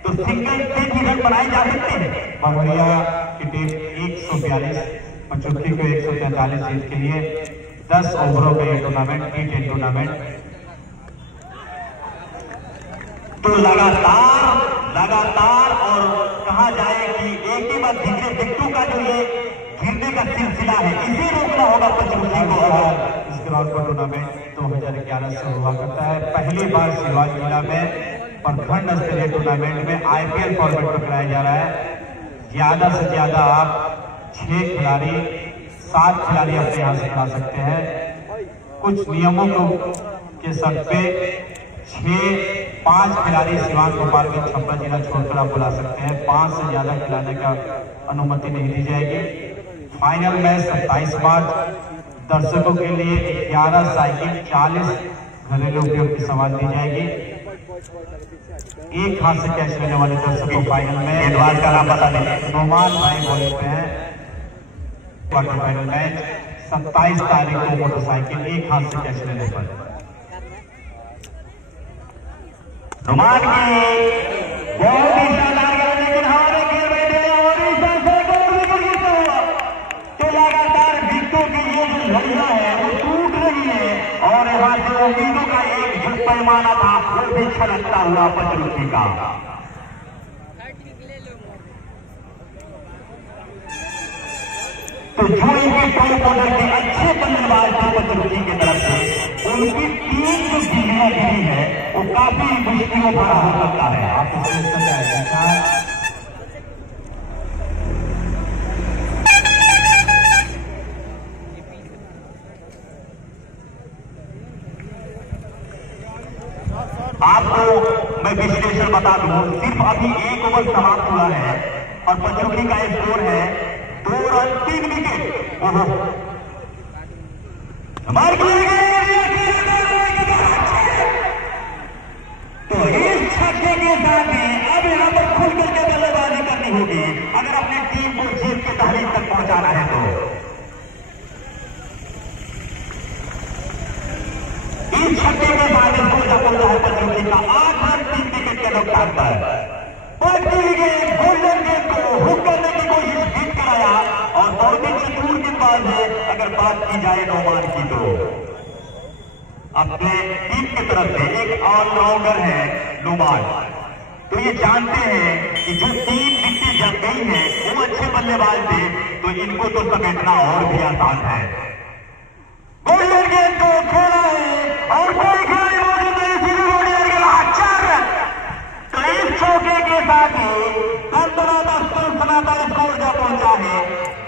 तो सिंगल से भी रन बनाए जा सकते हैं। बमरिया की टीम 142 पचुकी को 143 जीत के लिए 10 ओवरों का ये टूर्नामेंट T10 टूर्नामेंट। तो लगातार और कहा जाए कि एक ही बार धीरे विकेटों का जो ये गिरने का सिलसिला है, इसे रोकना होगा पंचमुखी को। इस ग्राउंड का टूर्नामेंट 2011 से हुआ करता है। पहली बार सिवान जिला में प्रखंड स्तरीय टूर्नामेंट में IPL फॉर्मेट में कराया जा रहा है। ज्यादा से ज्यादा आप 6 खिलाड़ी 7 खिलाड़ी अपने यहाँ से खिला सकते हैं। कुछ नियमों को के शर्त पे 5 खिलाड़ी सिवान गोपालगंज छपरा जिला छोड़कर आप बुला सकते हैं। 5 से ज्यादा खिलाने का अनुमति नहीं दी जाएगी। फाइनल मैच 27 मार्च। दर्शकों के लिए 11 साइकिल 40 घरेलू उपयोग की सामान दी जाएगी। एक हाथ से कैच लेने वाले दर्शकों फाइनल में एडवांस का नाम बता दें। नोमान भाई बॉलिंग पे हैं। क्वार्टर फाइनल मैच 27 तारीख को मोटरसाइकिल एक हाथ से कैच लेने पर। नुमान की बहुत ही शानदार गेंद, लेकिन हमारे खेल बैठे और इस से गोल विकेट गिरता हुआ। तो लगातार विकेटों की ये जो लड़ियां है वो टूट रही है और यहाँ से उम्मीदों का एक जो पैमाना था वो भी छलकता हुआ पंचमुखी का। तो जो इनके टॉप ऑर्डर के अच्छे बल्लेबाज थे पंचमुखी की तरफ से, उनकी टीम जो गिरना गिरी है वो काफी मुश्किलों भरा हो सकता है। आप इससे आपको मैं विश्लेषण बता दूं, सिर्फ अभी 1 ओवर समाप्त हुआ है और पंचमुखी का स्कोर है 2 रन 3 विकेट। तो इस छक्के के साथ ही अब यहां पर खुल करके बल्लेबाजी करनी होगी अगर अपनी टीम को जीत के तहरीर तक पहुंचाना है। तो इस छक्के के बाद स्कोर का बोल रहा है पंचमुखी का 8 रन 3 विकेट के नुकसान पर। गोल्डन गेंद को हुक करने की कोशिश जीत कराया और बहुत ही चतुर गेंदबाज है अगर बात की जाए नोमान की। तो अपने टीम की तरफ से एक ऑलराउंडर है नोमान। तो ये जानते हैं कि जो 3 विकेट जब गई है वो अच्छे बल्लेबाज थे, तो इनको तो समेटना और भी आसान है। गोल्डन गेंद को खेला है और कोई खिलाड़ी मौजूद नहीं, सीधे गोल्डन गेंद 4 रन। तो इस चौके के साथ ही स्कोर जब पहुंचा है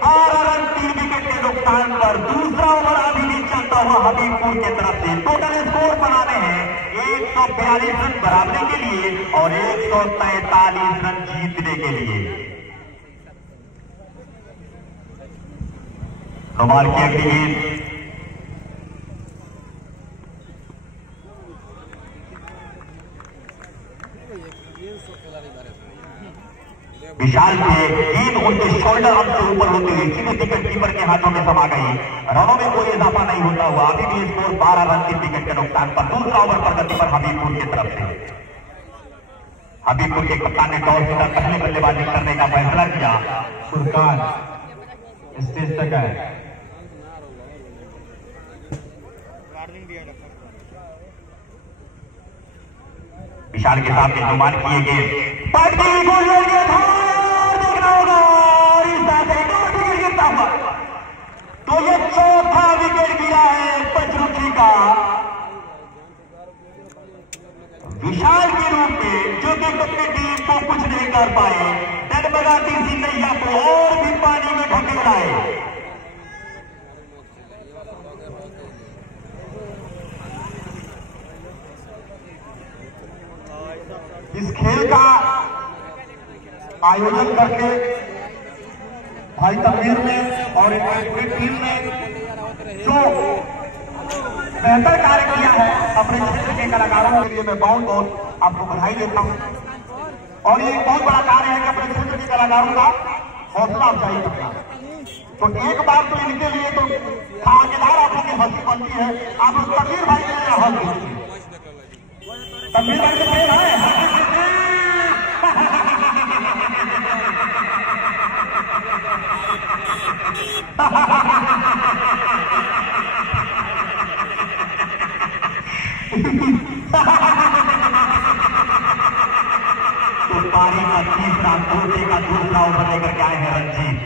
12 रन 3 विकेट के नुकसान पर। दूसरा ओवर अभी भी चलता हुआ हबीबपुर की तरफ से। टोटल स्कोर बनाने हैं 142 रन बराबरी के लिए और 143 रन जीतने के लिए। कमाल की अगली गेंद विशाल थे, गेंद उनके शोल्डर अब से ऊपर होते हुए सीधे विकेट कीपर के हाथों में समा गई। रनों में कोई इजाफा नहीं होता हुआ अभी भी स्कोर 12 रन 3 विकेट के नुकसान पर। दूसरा ओवर प्रगति पर हबीबपुर की तरफ से। हबीबपुर के कप्तान ने टॉस जीता, पहले बल्लेबाजी करने का फैसला किया। फुरकान स्टेज तक है। विशाल के सामने अनुमान किए गए पार्टी गोल देखना होगा और इस साथ एक और विकेट गिरता हुआ। तो ये चौथा विकेट गिरा है पंचरुखी का विशाल के रूप में, जो कि अपनी टीम को कुछ नहीं कर पाए, डगमगाती सी नैया को और भी पानी में ढकेलाए। इस खेल का आयोजन करके भाई तबीर ने और पूरी टीम ने जो बेहतर कार्य किया है अपने क्षेत्र के कलाकारों के लिए मैं बहुत बहुत आपको बधाई देता हूं। और ये एक बहुत बड़ा कार्य है कि अपने क्षेत्र के कलाकारों का हौसला अफजाई करना। तो एक बार तो इनके लिए तो ठेकेदार आप लोग की हंसी बनती है। आप लोग तबीर भाई के लिए हंस दीजिए। तबीर भाई से प्रेम है। तो पारी का तीसरा कोटे का दूसरा ओवर लेकर के आए हैं रंजीत।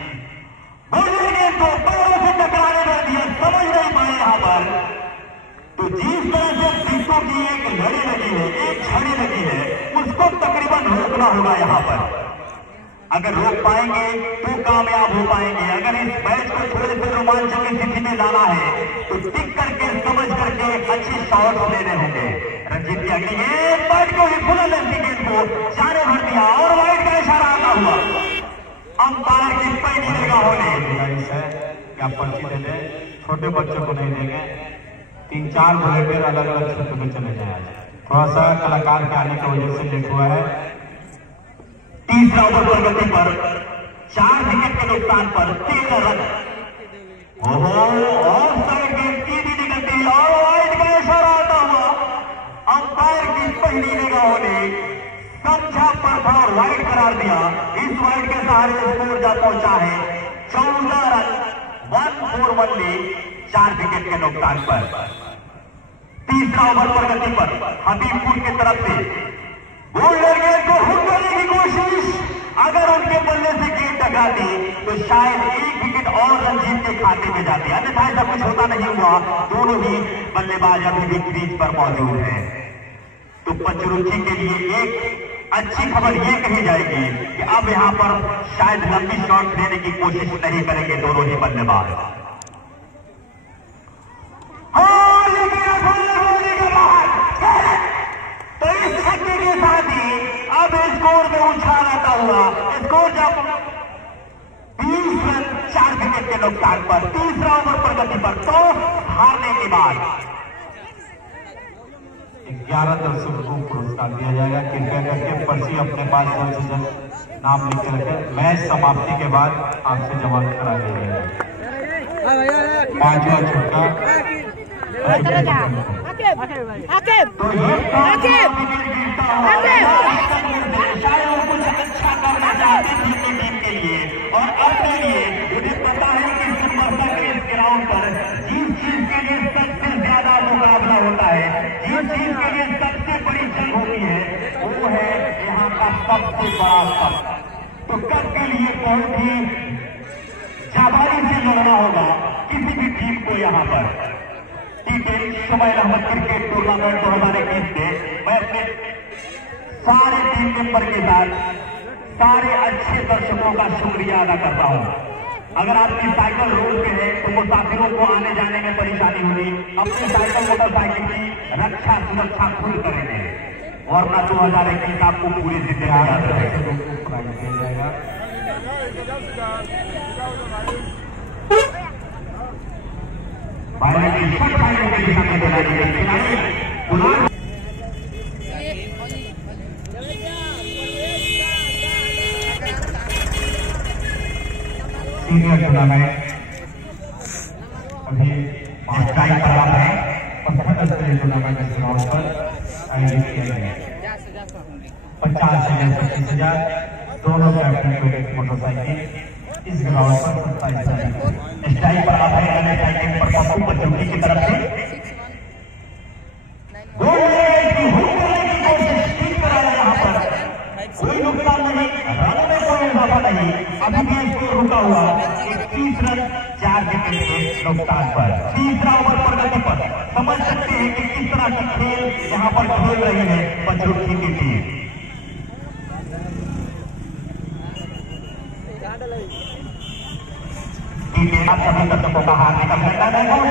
बोलेंगे तो पैरों से टकराने कर दिया, समझ नहीं पाए यहाँ पर। तो जिस तरह से सिक्कों की एक लड़ी लगी है, एक छड़ी लगी है, उसको तकरीबन रोकना होगा यहाँ पर। अगर रोक पाएंगे तो कामयाब हो पाएंगे। अगर इस मैच को थोड़े से रोमांचक की स्थिति में लाना है तो टिक करके समझ करके अच्छे शॉट्स लेने होंगे। रंजीत की अगली गेंद बैट को ही फुल लेंथी गेंद को जाने भर दिया और वाइड का इशारा आता हुआ। अंपायर की पहली निगाहों ने क्या पर्ची दे दे, छोटे बच्चों को नहीं देंगे। 3-4 वॉलंटियर अलग अलग क्षेत्र में चले जाए। थोड़ा सा कलाकार के आने की वजह से लेट हुआ है। तीसरा ओवर प्रगति पर 4 विकेट के नुकसान पर 13 रन। ऑफ साइड गेंद सीधी निकलती और वाइड का इशारा आता हुआ। अंपायर की पहली निगाहों ने समझा पर था और वाइड करार दिया। इस वाइड के सहारे स्कोर जा पहुंचा है 14 रन 141 ले 4 विकेट के नुकसान पर। तीसरा ओवर प्रगति पर हबीबपुर की तरफ से गोल्डन गेंद को हुक करने की कोशिश। अगर उनके बल्ले से गेंद टकराती तो शायद 1 विकेट और रंजीत के खाते में जाती। अन्यथा ऐसा कुछ होता नहीं हुआ। दोनों ही बल्लेबाज अभी भी क्रीज पर मौजूद हैं। तो पंचरुखी के लिए एक अच्छी खबर ये कही जाएगी कि अब यहां पर शायद लंबी शॉट लेने की कोशिश नहीं करेंगे दोनों ही बल्लेबाज। तो इस छक्के के साथ ही अब स्कोर में उछाल आता हुआ। स्कोर जब 20 रन 4 विकेट के नुकसान पर तीसरा ओवर प्रगति पर तो हारने के बाद 11 दर्शकों को पुरस्कार दिया जाएगा। कृपया करके पर्ची अपने पास जल्द से जल्द नाम लिख के रखें। मैच समाप्ति के बाद आपसे जमा करा दिया जाएगा। 5वां छक्का कुछ अच्छा करना चाहते थे अपनी टीम के लिए और अपने लिए। उन्हें पता है कि समर्पण के इस ग्राउंड पर जिस चीज के लिए सबसे ज्यादा मुकाबला होता है, जिस चीज के लिए सबसे बड़ी जंग होती है, वो है यहाँ का सबसे बड़ा कप। तो कप के लिए बहुत ही जाबाजी से लड़ना होगा किसी भी टीम को। यहाँ पर टी10 शुमाइल अहमद क्रिकेट टूर्नामेंट 2021 में मैं अपने सारे टीम मेंबर के साथ सारे अच्छे दर्शकों का शुक्रिया अदा करता हूं। अगर आपकी साइकिल रोड पे है तो मुसाफिरों को आने जाने में परेशानी होगी। अपनी साइकिल मोटरसाइकिल की रक्षा सुरक्षा खुद करेंगे और ना 2021 आपको पूरी जिंदगी याद रहेगा। सीनियर टूर्नामेंट अभी 5 टाइम पर आप हैं। 15 टूर्नामेंट इस ग्राउंड पर आयोजित किया गया। 50,000 25,000 दोनों कैप्टन को एक मोटरसाइकिल इस ग्राउंड पर 27,000। इस टाइम पर आप हैं अगले टाइम पर पप्पू पंचरुखी की तरफ से गोल की कोशिश अभी भी स्कोर रुका हुआ 21 रन 4 विकेट के नुकसान पर। तीसरा ओवर प्रगति पर समझ सकते हैं कि किस तरह की खेल यहाँ पर खेल रही है पंचरुखी की टीम। सभी दर्शकों का हार्दिक अभिनंदन है और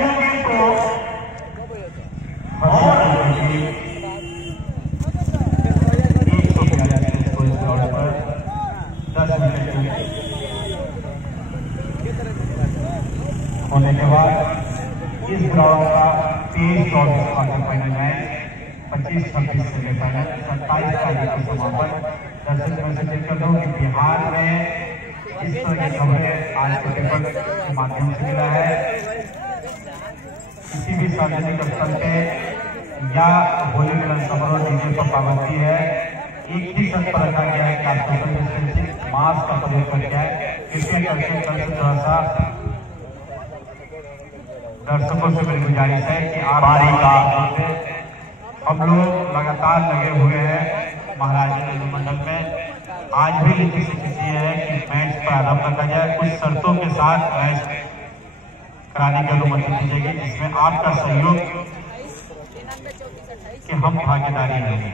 होने के बाद इस ग्राउंड का 23-24 क्वार्टर फाइनल मैच 25-26 सेमीफाइनल 27 तारीख को समापन। दर्शक मैं सचेत कर दूं कि बिहार में इस तरह की खबरें आज के पेपर के माध्यम से मिला है। किसी भी सार्वजनिक स्थल पे या होली मिलन समारोह डीजे पर पाबंदी है। एक ही शर्त पर रखा गया है कि आप सोशल डिस्टेंसिंग मास्क का प्रयोग करके आए। कृपया करके कल से थोड़ा सा दर्शकों से मेरी गुजारिश है कि आप हम लोग लगातार लगे हुए हैं महाराज मंडल में। आज भी नीति से किसी है कि मैच प्रारंभ रखा जाए, कुछ शर्तों के साथ मैच कराने की अनुमति दी जाएगी, जिसमें आपका सहयोग कि हम भागीदारी लेंगे।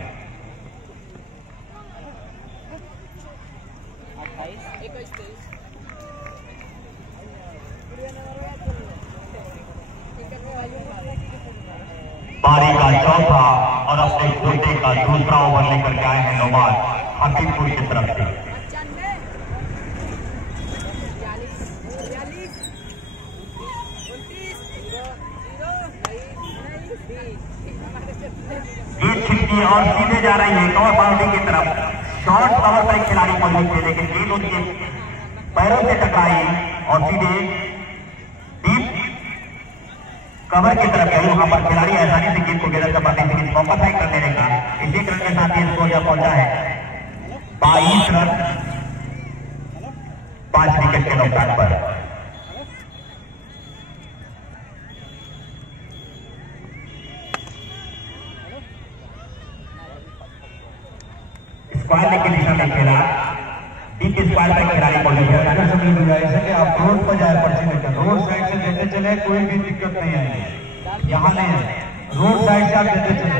पारी का चौथा और अपने कोटे का दूसरा ओवर लेकर के आए हैं नौबाद हबीबपुर की तरफ से। गेंद छिटकी और सीधे जा रही है कवर बाउंड्री की तरफ। शॉर्ट कवर पर खिलाड़ी मौजूद थे, लेकिन गेंद उनके पैरों से टकराई और सीधे डीप कवर की तरफ गई। वहां पर खिलाड़ी आसानी से गेंद को गेंद कर पाते थे, मौका था कर देने का। इसी रन के साथ ये स्कोर जब पहुंचा है 22 रन 5 विकेट के नुकसान पर। स्क्वायर की दिशा में खेला, डीप स्क्वायर पर खिलाड़ी मौजूद है। सभी गुजारिश है कि आप रोड पर जाए, पर्ची लेकर रोड साइड से देते चले, कोई भी दिक्कत नहीं आएगी। यहाँ नहीं है, रोड साइड से आप देते चले।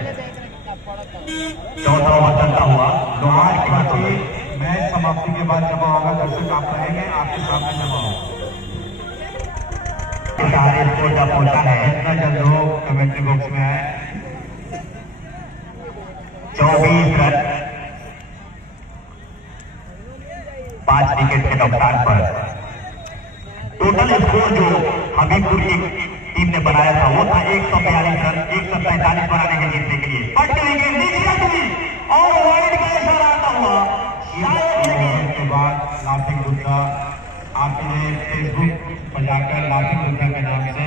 चौथा ओवर चलता हुआ लोहार की बात होगी। मैच समाप्ति के बाद जमा होगा, दर्शक आप रहेंगे, आपके सामने जमा होगा। सारे स्कोर जब पहुंचा है, इतना जल्द हो कमेंट्री बॉक्स में आए। 24 रन 5 विकेट के नुकसान पर। टोटल स्कोर जो हबीबपुर की टीम ने बनाया था वो था 142 रन 145 बनाने के जीतने के लिए। और वाइड का इशारा आता हुआ के बाद लाफिंग गुड्डा आपने फेसबुक पर जाकर लाफिंग गुड्डा के नाम से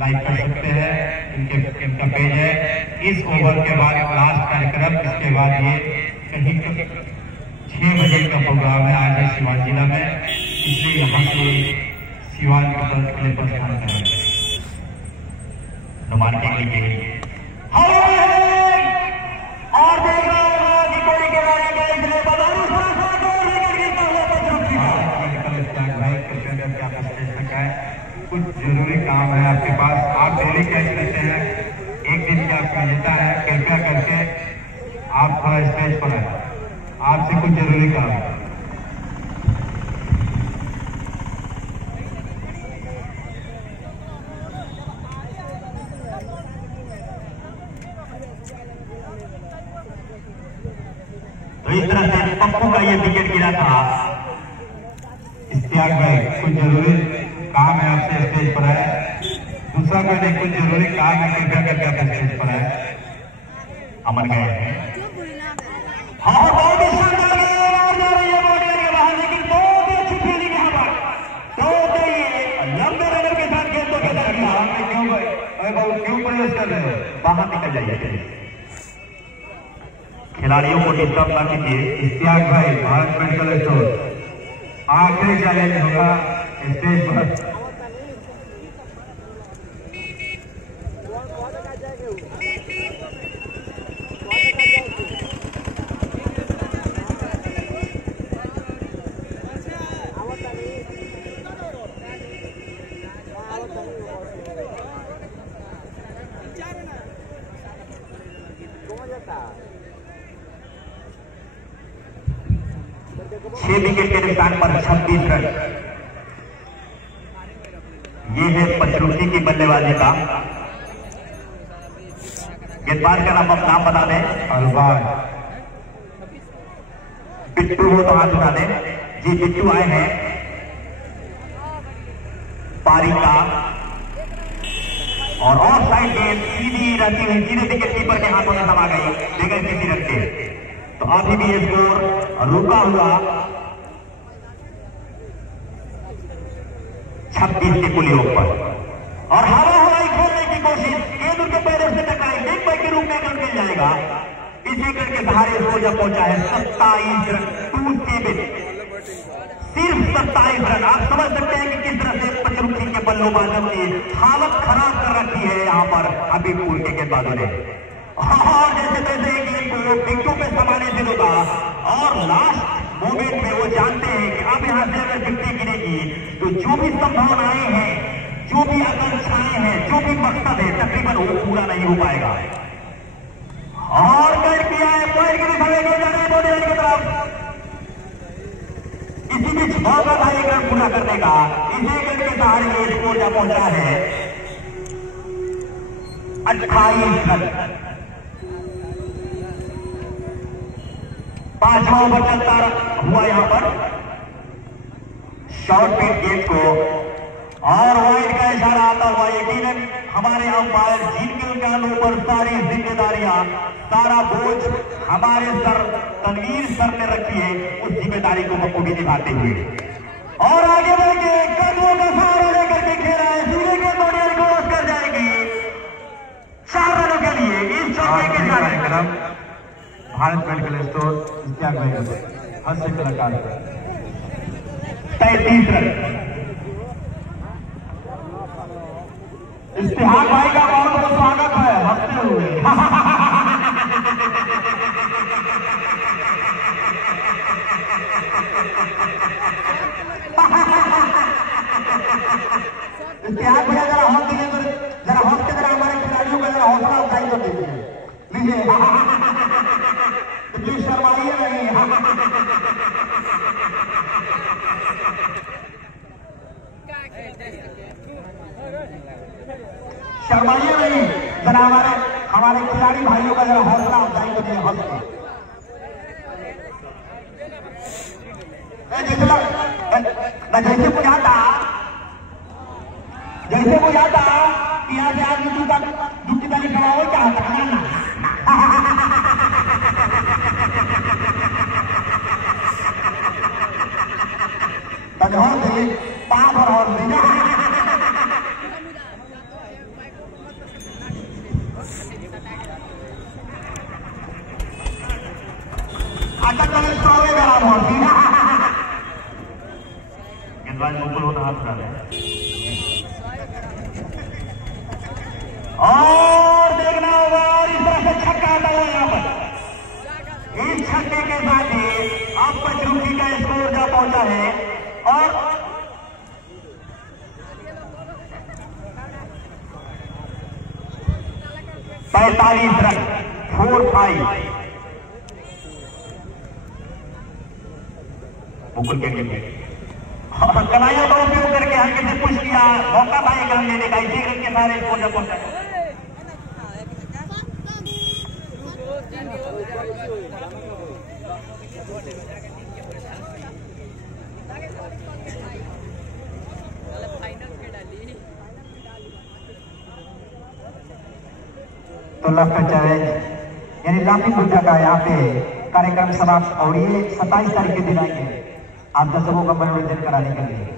लाइक कर सकते हैं, इनका पेज है। इस ओवर के बाद लास्ट कार्यक्रम, इसके बाद ये कहीं 6 बजे का प्रोग्राम है आज है सिवान जिला में, इसलिए यहाँ से सिवान के लिए प्रस्थान करेंगे। नुमान के लिए और देख रहा होगा कि कोई किनारे के इसलिए बदौरी कुछ जरूरी काम है आपके पास, आप डेली कैच लेते हैं, एक दिन की आपका मिलता है, कृपया करके आप थोड़ा स्टेज पर आए, आपसे कुछ जरूरी काम है। तो इस तरह से पप्पू का ये विकेट गिरा था। इश्तियाक भाई कुछ जरूरी काम है, आपसे स्टेज पर आए। दूसरा कोई नहीं, कुछ जरूरी काम है, कृपया करके आप स्टेज पर आए। अमन गए हैं बहुत ही शानदार बाहर, लेकिन बहुत ही अच्छी फील्डिंग यहाँ पर। तो लंबे रनर के साथ गेंद को क्यों प्रयास कर रहे हो, बाहर निकल जाइए, खिलाड़ियों को डिस्टर्ब न कीजिए। इश्तियाक भाई भारत मेडिकल स्टोर आखिरी चैलेंज होगा स्टेज पर। 6 विकेट के नुकसान पर 26 रन। ये है पंचरुखी की बल्लेबाजी का। गेंदबाज का नाम बता दें। अलवार बिट्टू हो तो हाथ उठा दें जी। बिट्टू आए हैं। पारी का और ऑफ साइड गेंद सीधी रहती हुई सीधे विकेट कीपर के हाथों में समा गई बगैर किसी रन के। तो अभी भी ये स्कोर रुका हुआ 26 के कुलियों पर। और हवाई खेलने की कोशिश, गेंद उनके पैरों से टकराई, बिग बाई के रूप में रन मिल जाएगा। इसी रन के सहारे स्कोर जब पहुंचा है 27 रन, 2 सिर्फ 27 रन। आप समझ सकते हैं कि किस तरह से पंचरुखी के बल्लेबाजों की हालत खराब कर रखी है यहाँ पर हबीबपुर के गेंदबाजों ने। और जैसे तैसे गेंद को विकेटों पे संभालने से रोका और लास्ट मोमेंट में वो जानते हैं कि अब यहाँ से अगर विकेट गिरेगी तो जो भी संभावनाएं हैं, जो भी आकांक्षाएं हैं, जो भी मकसद है, तकरीबन वो पूरा नहीं हो पाएगा। और कर किया है पॉइंट के दिखावे गए जा रहे हैं बॉडी की तरफ। इसी बीच मौका था एक रन पूरा करने का। इसी रन के सहारे ये स्कोर जब पहुंचा है 28 रन। 5वां ओवर चलता हुआ यहां पर शॉर्ट पिच गेंद को और वाइड का इशारा आता हुआ। यकीनन हमारे अंपायर जिनके कानों पर सारी जिम्मेदारियां, सारा बोझ हमारे सर तनवीर सर ने रखी है, उस जिम्मेदारी को बखूबी निभाते हुए और आगे बढ़ के कदमों का सहारा लेकर के खेला है। सीधे के बॉडी क्रॉस कर जाएगी 4 रनों के लिए। इस चौके के साथ भारत मेडिकल स्टोर इत्याग हास्य कलाकार 33 रन। इश्तिहाक भाई का बहुत बहुत स्वागत है। हंसते हुए इश्तिहाक भैया जरा हंस दीजिए, जरा हंस के जरा हमारे खिलाड़ियों का जरा हौसला अफजाई कर दीजिए। लीजिए प्लीज शर्माइए नहीं। शर्माइए नहीं, जरा हमारे खिलाड़ी भाइयों का जरा हौसला अफजाई करिए हंस के। जैसे बुझाता कि यहाँ से आदमी दुखी ताली खड़ाओ क्या ना हौस दे पाप और हौस दे। गेंदबाज मुकुल होता हाथ उठा रहे और देखना होगा। और इस तरह से छक्का आता हुआ यहाँ पर। इस छक्के के साथ ही अब पंचरुखी का स्कोर जा पहुंचा है और 45 रन 4-5 मुकुल के लिए। और कलाइयों का उपयोग करके हल्के से पुश किया, मौका था एक रन लेने का। इसी रन के सारे स्कोर जब पहुंचा तो लफ्ट चैलेंज यानी लाफिंग बुद्धा का यहाँ पे कार्यक्रम समाप्त। और ये 27 तारीख के दिन आएंगे आप दर्शकों का मनोरंजन कराने के लिए।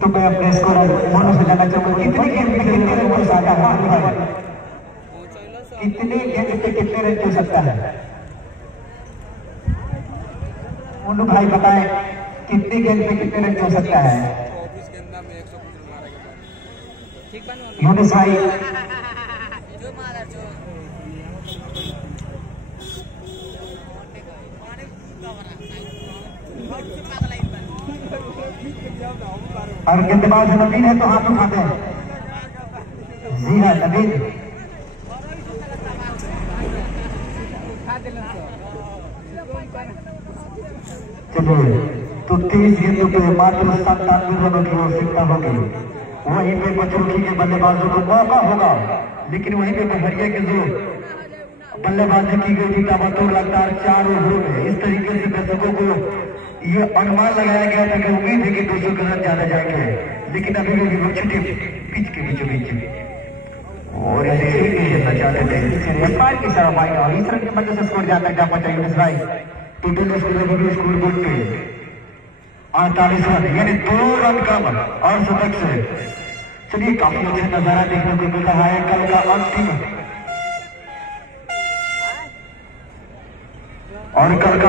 तो मैं अपने स्कोर मोनू से जानना चाहूंगा कितने गेंद पे कितने रन हो सकता है? कितने गेंद पे कितने रन हो सकता है? मोनू भाई बताएं कितने गेंद पे कितने रन हो सकता है? यूनिस भाई और गेंदबाज नवीन है तो हाथ उठाते हैं। जी हाँ नवीन। चलिए तो 30 गेंदों पे मात्र 97 रनों की आवश्यकता होगी। वहीं पे पचरुखी के बल्लेबाजों को मौका होगा, लेकिन वहीं पे बहरिया के जो बल्लेबाजी की गई थी ताबड़तोड़ लगातार 4 ओवरों में, इस तरीके से दर्शकों को ये अनुमान लगाया गया था कि उम्मीद है कि 200 के रन ज्यादा जाएंगे, लेकिन अभी भी वो छुट्टी पिच के बीचों बीच और खेलना चाहते थे। इस बार की सर भाई और इस रन की वजह से स्कोर ज्यादा जा पाता है भाई। टोटल स्कोर बोर्ड पे 48 रन, यानी 2 रन कम और शतक से। चलिए काफी अच्छा नजारा देखने को मिल रहा है। कल का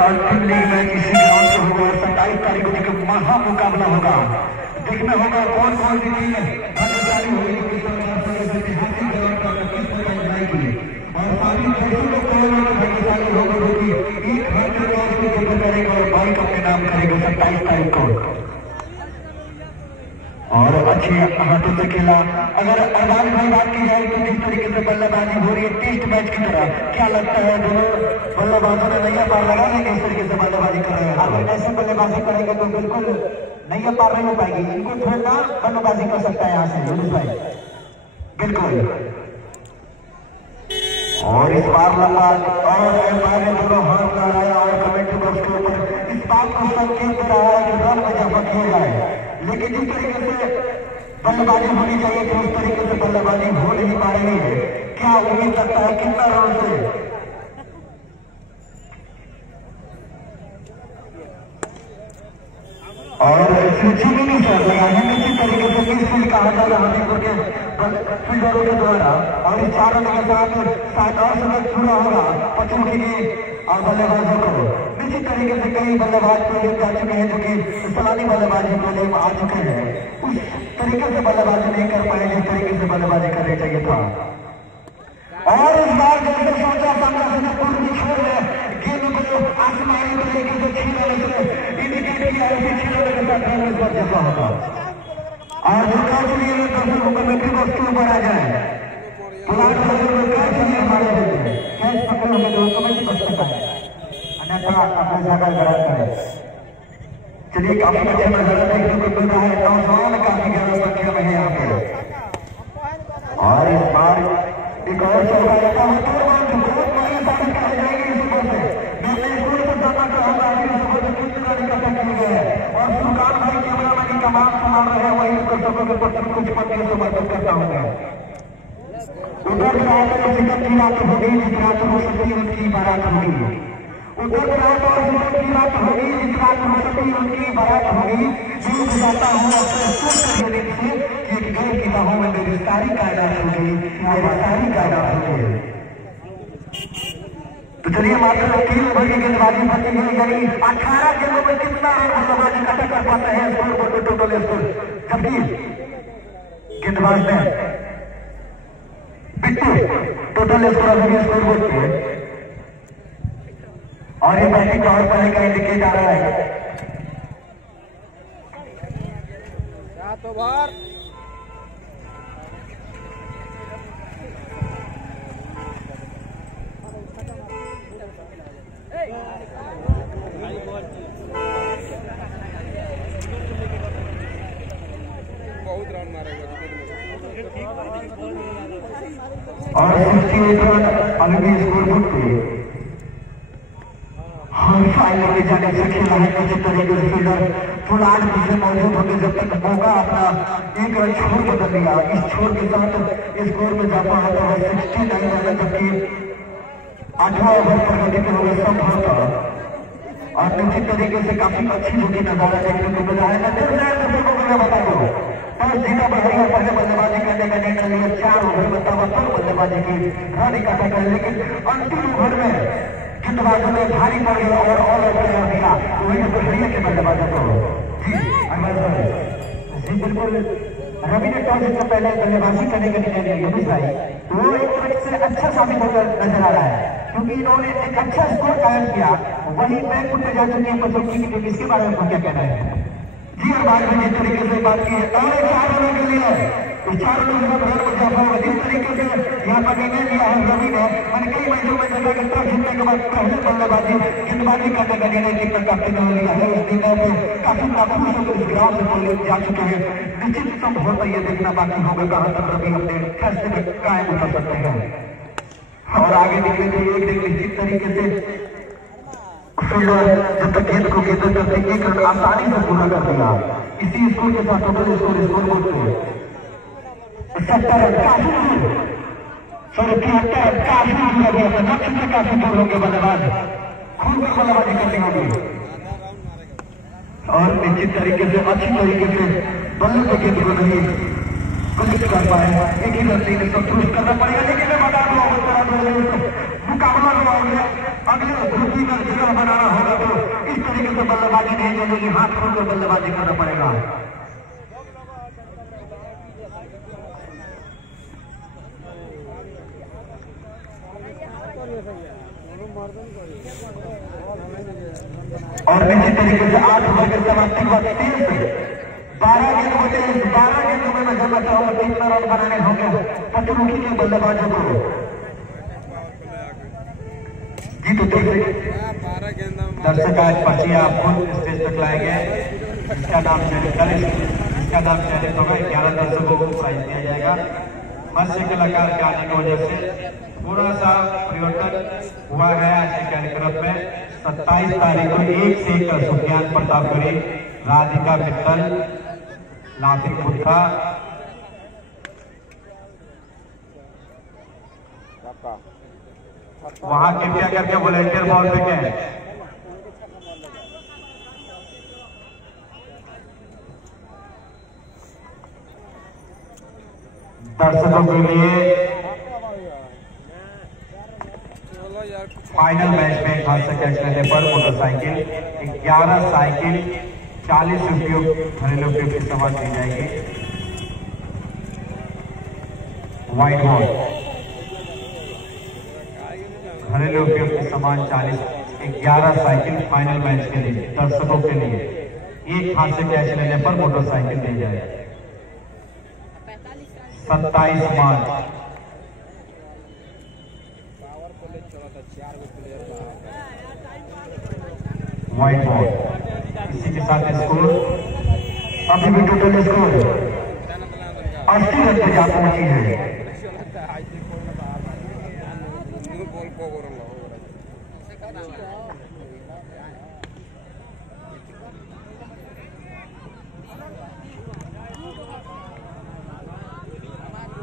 अंतिम लीग मैच इसी ग्राउंड पर होगा और 27 तारीख को एक महा मुकाबला होगा। देखना होगा कौन कौन सी टीम भाग्यशाली होगी और सारी लोग कौन भाग्यशाली होगा जो कि एक हाथ करेगा और बाइक अपने नाम करेगा 27 तारीख को। और अच्छे हाथों से खेला। अगर अरबाज भाई बात की जाए तो जिस तरीके से बल्लेबाजी हो रही है टेस्ट मैच की तरह, क्या लगता है दोनों बल्लेबाजों ने नैया पार लगा है? किस तरीके से बल्लेबाजी कर रहे हैं? अगर ऐसे बल्लेबाजी करेंगे तो बिल्कुल नैया पार नहीं हो पाएगी। इनको थोड़ा बल्लेबाजी कर सकता है यहाँ से यूनुस भाई, बिल्कुल। और इस बार लंबा और एम्पायर ने दोनों हाथ लड़ाया और कमेंट्री बॉक्स के ऊपर इस बात को संकेत दे रहा है कि रन में इजाफा किया जाए, लेकिन जिस तरीके से बल्लेबाजी होनी चाहिए थी उस तरीके से बल्लेबाजी हो नहीं पा रही है। क्या उम्मीद लगता है कितना रन से? और सूची भी नहीं सर लगाने में किस तरीके से किस फील्ड कहा जाए हाजीपुर के फील्डरों के द्वारा। और इस 4 रन के साथ शायद और समय पूरा होगा पचरुखी की और बल्लेबाजों को। निश्चित तरीके से कई बल्लेबाज प्लेयर जा चुके हैं जो कि सलामी बल्लेबाजी के लिए आ चुके हैं, उस तरीके से बल्लेबाजी नहीं कर पाए जिस तरीके से बल्लेबाजी करनी चाहिए था। और इस बार जैसे सोचा समझा से पूर्वी छोड़ गेंद को आसमानी तरीके से छीनने से इंडिकेट किया है छीनने के साथ रन पर जैसा होगा। और जो कैच लिए दर्शकों को कमेटी बॉक्स के ऊपर आ जाए कैच लिए हमारे कैच पकड़े हुए जो कमेटी बॉक्स पे पाए, अन्यथा अपना ज्यादा गलत करें। चलिए काफी अच्छा नजारा देखने को मिल रहा है। नौजवान काफी ज्यादा संख्या में है यहाँ पे। और इस बार एक और चल रहा है बहुत बड़ी साबित कर जाएगी इस ऊपर से। मैं स्कूल पर जाना चाहूंगा अभी इस ऊपर से कुछ निकलता किए गए हैं और सुल्तान भाई कैमरा मैन की कमान संभाल रहे हैं। वही दर्शकों के प्रति कुछ पत्नी समर्पित करता हूँ मैं। उधर जिक्र की बात होगी जिस रात हो सकती उनकी बारात होगी। उधर रात और जिक्र की बात होगी जिस रात हो सकती उनकी बारात होगी। दूर जाता हूँ अपने सुख करने से एक गैर की बाहों में मेरी सारी कायनात होगी, मेरी सारी कायनात होगी। तो चलिए मात्र 3 ओवर की गेंदबाजी बची है, यानी 18 गेंदों में कितना बल्लेबाजी कटा कर पाते हैं स्कोर पर टोटल स्कोर। जबकि गेंदबाज ने बिट्टू टोटल स्कोर अभी स्कोर बोर्ड पे और ये बैटिंग का और पहले का इंडिकेट आ रहा है। तो बार बहुत रन मारेगा और 68 रन अभी भी स्कोर बुक पे फाइनल में जाने से खेला है। किसी तरीके से फील्डर फुल 8 पीछे मौजूद होंगे जब तक मौका अपना एक रन छोड़ बदल लिया। इस छोड़ के साथ स्कोर में जाता होता है 69 रन, जबकि 8वां ओवर पर गति पे होगा सब होता। और निश्चित तरीके से काफी अच्छी जोड़ी नजारा देखने को मिला है। दर्शकों को मैं बता दूं टॉस जीता बहरिया पहले बल्लेबाजी करने का निर्णय लिया। 4 ओवर में ताबड़तोड़ बल्लेबाजी की रन इकट्ठा कर, लेकिन अंतिम ओवर में गेंदबाजों में भारी पड़ गया और ऑल आउट कर दिया वही बहरिया के बल्लेबाजों को। जी बिल्कुल, रवि ने टॉस से पहले बल्लेबाजी करने का निर्णय लिया यूनुस भाई, वो एक तरह से अच्छा साबित होकर नजर आ रहा है क्योंकि इन्होंने एक अच्छा स्कोर कायम किया। वही बैकफुट पे जा चुकी है पचरुखी की टीम, इसके बारे में क्या कहना है? जी और बाद में जिस तरीके से बात की है और 4 ओवर के लिए इस 4 ओवर में बहुत मुजाफा होगा। जिस तरीके से यहाँ पर निर्णय लिया है रवि ने, मैंने कई मैचों में देखा कि टॉस जीतने के बाद पहले बल्लेबाजी गेंदबाजी करने का निर्णय टीम कैप्टन ने लिया है। उस निर्णय पे काफी नाखुश होकर इस ग्राउंड से बोले जा चुके हैं। निश्चित संभवतः ये देखना बाकी होगा कहाँ तक रवि अपने फैसले में कायम उतर सकते हैं और आगे निकले थे एक निश्चित तरीके से फील्डर जब तक गेंद को गेंद करते एक रन आसानी से पूरा कर दिया। इसी स्कोर के साथ टोटल स्कोर बोर्ड पे 70 रन काफी दूर, 73 रन काफी दूर लगे अपने लक्ष्य से काफी दूर होंगे बल्लेबाज, खुद में बल्लेबाजी करनी होगी और निश्चित तरीके से अच्छी तरीके से बल्ले पे गेंद को नहीं कलेक्ट कर पाए। एक ही रन से संतुष्ट करना पड़ेगा। लेकिन मैं बता दूं मुकाबला जो अगले दूसरी का जगह बनाना होगा तो इस तरीके से बल्लेबाजी नहीं चलेगी, हाथ खोलकर बल्लेबाजी करना पड़ेगा। और निश्चित तरीके से 8 ओवर के समाप्ति के बाद 12 गेंदों में मैं जानना चाहूंगा 3 रन बनाने होंगे पचरुखी के बल्लेबाजों को। जी तो दर्शक आज पर्ची आप खुद स्टेज तक लाएंगे। इसका नाम चयनित होगा। 11 दर्शकों को प्राइज दिया जाएगा। हास्य कलाकार के आने की वजह से थोड़ा सा परिवर्तन हुआ है आज के कार्यक्रम में। 27 तारीख को 1 से 1 सुफियान प्रतापगढ़ी, राधिका मित्तल, लाफिक बुद्धा, वहां कृपया करके वॉलेंटियर बॉल फेंके। दर्शकों के लिए फाइनल मैच में खास कैच लेने पर मोटरसाइकिल 11 साइकिल 40 रुपयों घरेलू उपयोग की सामान दी जाएगी। व्हाइट बॉल घरेलू उपयोग के सामान 11 साइकिल फाइनल मैच के लिए दर्शकों के लिए एक हाथ से कैच लेने पर मोटरसाइकिल दी जाए। 27 मार्च व्हाइट बॉल। इसी के साथ स्कोर अभी भी टोटल स्कोर 80 रन पे जा पहुंची है।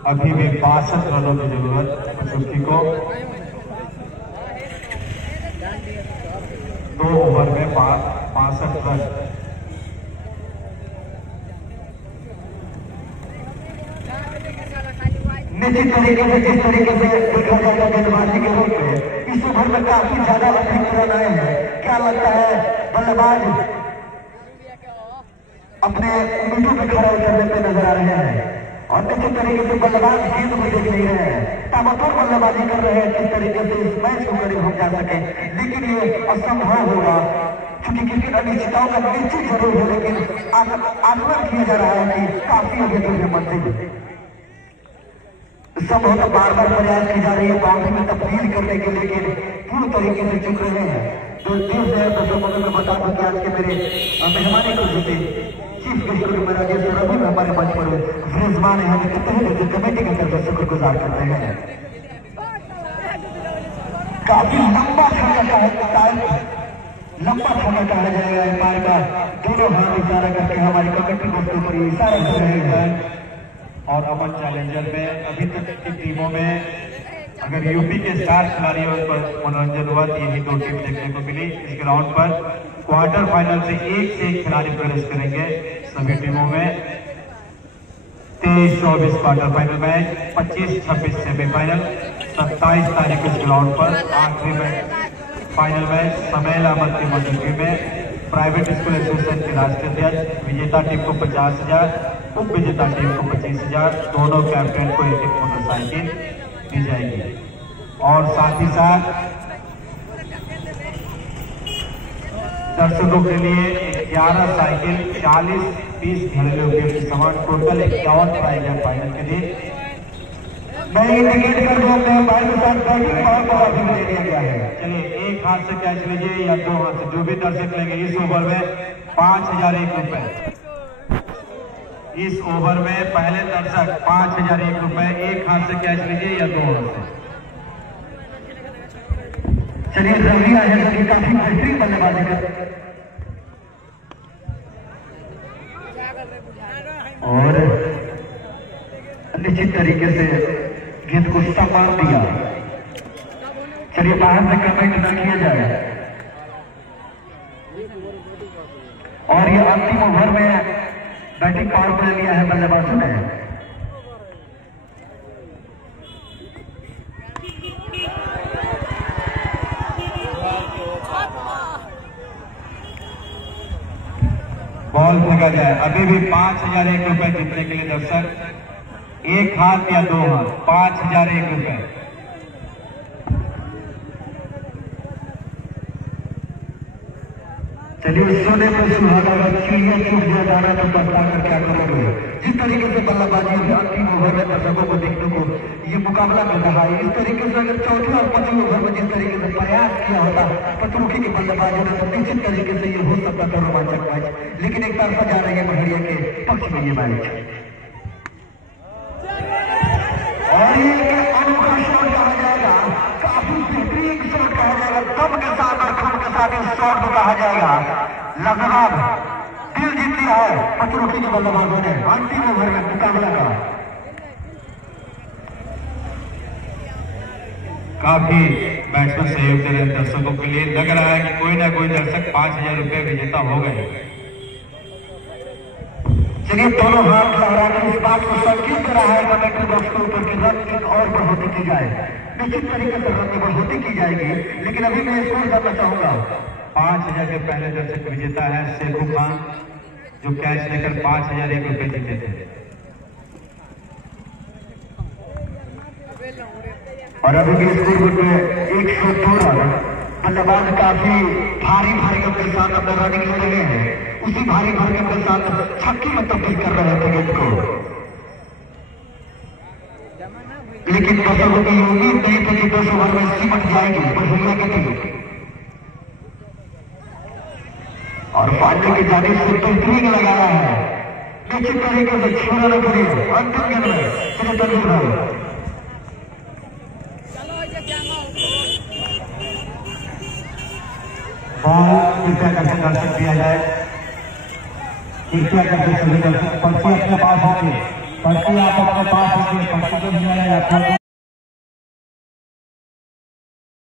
अभी भी 62 रनों की जरूरत पचरुखी को। 2 ओवर में 62 रन। निश्चित तरीके से जिस तरीके से देखा जाएगा गेंदबाजी के रूप में इस ओवर में काफी ज्यादा अधिक रन आए हैं। क्या लगता है बल्लेबाज अपने उम्मीदों पे खड़ा उतरने पे नजर आ रहे हैं और निश्चित तरीके से बल्लेबाज गेंद को देख नहीं रहे हैं, ताबड़तोड़ बल्लेबाजी कर रहे हैं किस तरीके से इस मैच को करीब हम जा सके। लेकिन ये असंभव होगा क्योंकि क्रिकेट अनिश्चितताओं का निश्चित जरूर है, लेकिन आकलन किया जा रहा है कि काफी अभी दूर है मंजिल। संभवतः बार बार प्रयास की जा रही है बाउंड्री में तब्दील करने के, लेकिन पूर्ण तरीके से चुक रहे हैं। तो देश है दर्शकों में बता दूं कि आज के मेरे मेहमानी को जीते चीफ गेस्ट मेरा गेस्ट रवि हमारे मंच पर विराजमान है। हमें कहते हैं जो कमेटी के अंदर शुक्रगुजार करते हैं। काफी लंबा छक्का कहा जाएगा हमारे पास। दोनों हाथ इशारा करके हमारी कमेटी को ऊपर इशारा कर रहे हैं। और अमन चैलेंजर में अभी तक की टीमों में अगर यूपी के स्टार खिलाड़ियों पर मनोरंजन हुआ तो यही 2 टीम देखने को मिली। इस ग्राउंड पर क्वार्टर फाइनल से 1 से 1 खिलाड़ी प्रवेश करेंगे सभी टीमों में। 23-24 क्वार्टर फाइनल मैच, 25-26 सेमीफाइनल, 27 तारीख इस ग्राउंड पर आखिरी मैच फाइनल मैच समेल अहमद की मौजूदगी में प्राइवेट स्कूल एसोसिएशन के राष्ट्रीय अध्यक्ष, विजेता टीम को 50,000, उप विजेता टीम को 25,000, दोनों कैप्टन को 1-1 मोटरसाइकिल दी जाएगी। और साथ ही साथ दर्शकों के लिए 11 साइकिल, 40 पीस घरेलू उपयोग के सामान, टोटल 51 प्राइज है फाइनल के लिए। मैं इंडिकेट कर दूं अपने भाई के साथ बैटिंग बहुत बड़ा भी दे दिया गया है। चलिए एक हाथ से कैच लीजिए या 2 हाथ से, जो भी दर्शक लेंगे। इस ओवर में 5001 रुपए। इस ओवर में पहले दर्शक 5001 रुपए, एक हाथ से कैच लीजिए या 2 हाथ से। चलिए रविया है जो काफी बेहतरीन बल्लेबाजी कर और निश्चित तरीके से गेंद को संभाल दिया। चलिए बाहर से कमेंट न किया जाए। और ये अंतिम ओवर में बैटिंग पावर प्ले लिया है बल्लेबाजों ने। बॉल फेंका जाए। अभी भी 5001 रुपए जीतने के लिए दर्शक, एक हाथ या 2 हाथ, 5001 रुपए। चलिए सोने पर सुहागा, अगर चिड़िया चुप जाए दाना तो पता कर क्या करोगे। जिस तरीके से बल्लेबाजी अंतिम ओवर में दर्शकों को देखने को ये मुकाबला मिल रहा है, इस तरीके से अगर चौथे और 5वें ओवर में जिस तरीके से प्रयास किया होता पतरुखी के बल्लेबाजों ने तो निश्चित तरीके से ये हो सकता था रोमांचक मैच। लेकिन एक तरफा जा रही है महरिया के पक्ष में ये मैच। और ये अनोखा शॉट कहा जाएगा, काफी बेहतरीन शॉट कहा जाएगा, दम के साथ और खम के साथ इस शॉट को कहा जाएगा। लगभग दिल जीत लिया है पतरुखी के बल्लेबाजों ने अंतिम ओवर में मुकाबला का। काफी मैच में सहयोग दे रहे दर्शकों के लिए। लग रहा है कि कोई ना कोई दर्शक 5000 रुपए विजेता हो गए। चलिए दोनों हाथ लहरा कर इस बात को संकेत कर रहा है कमेंट्री बॉक्स के ऊपर कि रन की और बढ़ोतरी की जाए। निश्चित तरीके से रन की बढ़ोतरी की जाएगी। लेकिन अभी मैं स्कोर करना चाहूंगा। 5000 के पहले दर्शक विजेता है शेखू खान, जो कैच लेकर 5001 रुपए जीते थे। और अभी भी स्कोर बोर्ड में 102 रन। बल्लेबाज काफी भारी गम के साथ अपना रनिंग ले रहे हैं। उसी भारी गम के साथ छक्के में तब्दील कर रहे थे गेंद को। लेकिन दर्शकों की उम्मीद नहीं थी कि 10 ओवर में सिमट जाएगी बल्लेबाजी की टीम। और पांडे की जानिब से बेहतरीन लगाया है। निश्चित तरीके से छोड़ा न करिए अंतिम गेंद में। चलिए तनवीर भाई बॉल कृपया करके दर्शक दिया जाए। कृपया करके सभी दर्शक पर्ची अपने पास रखिए। पर्ची आप अपने पास रखिए। पर्ची को दिया जाए।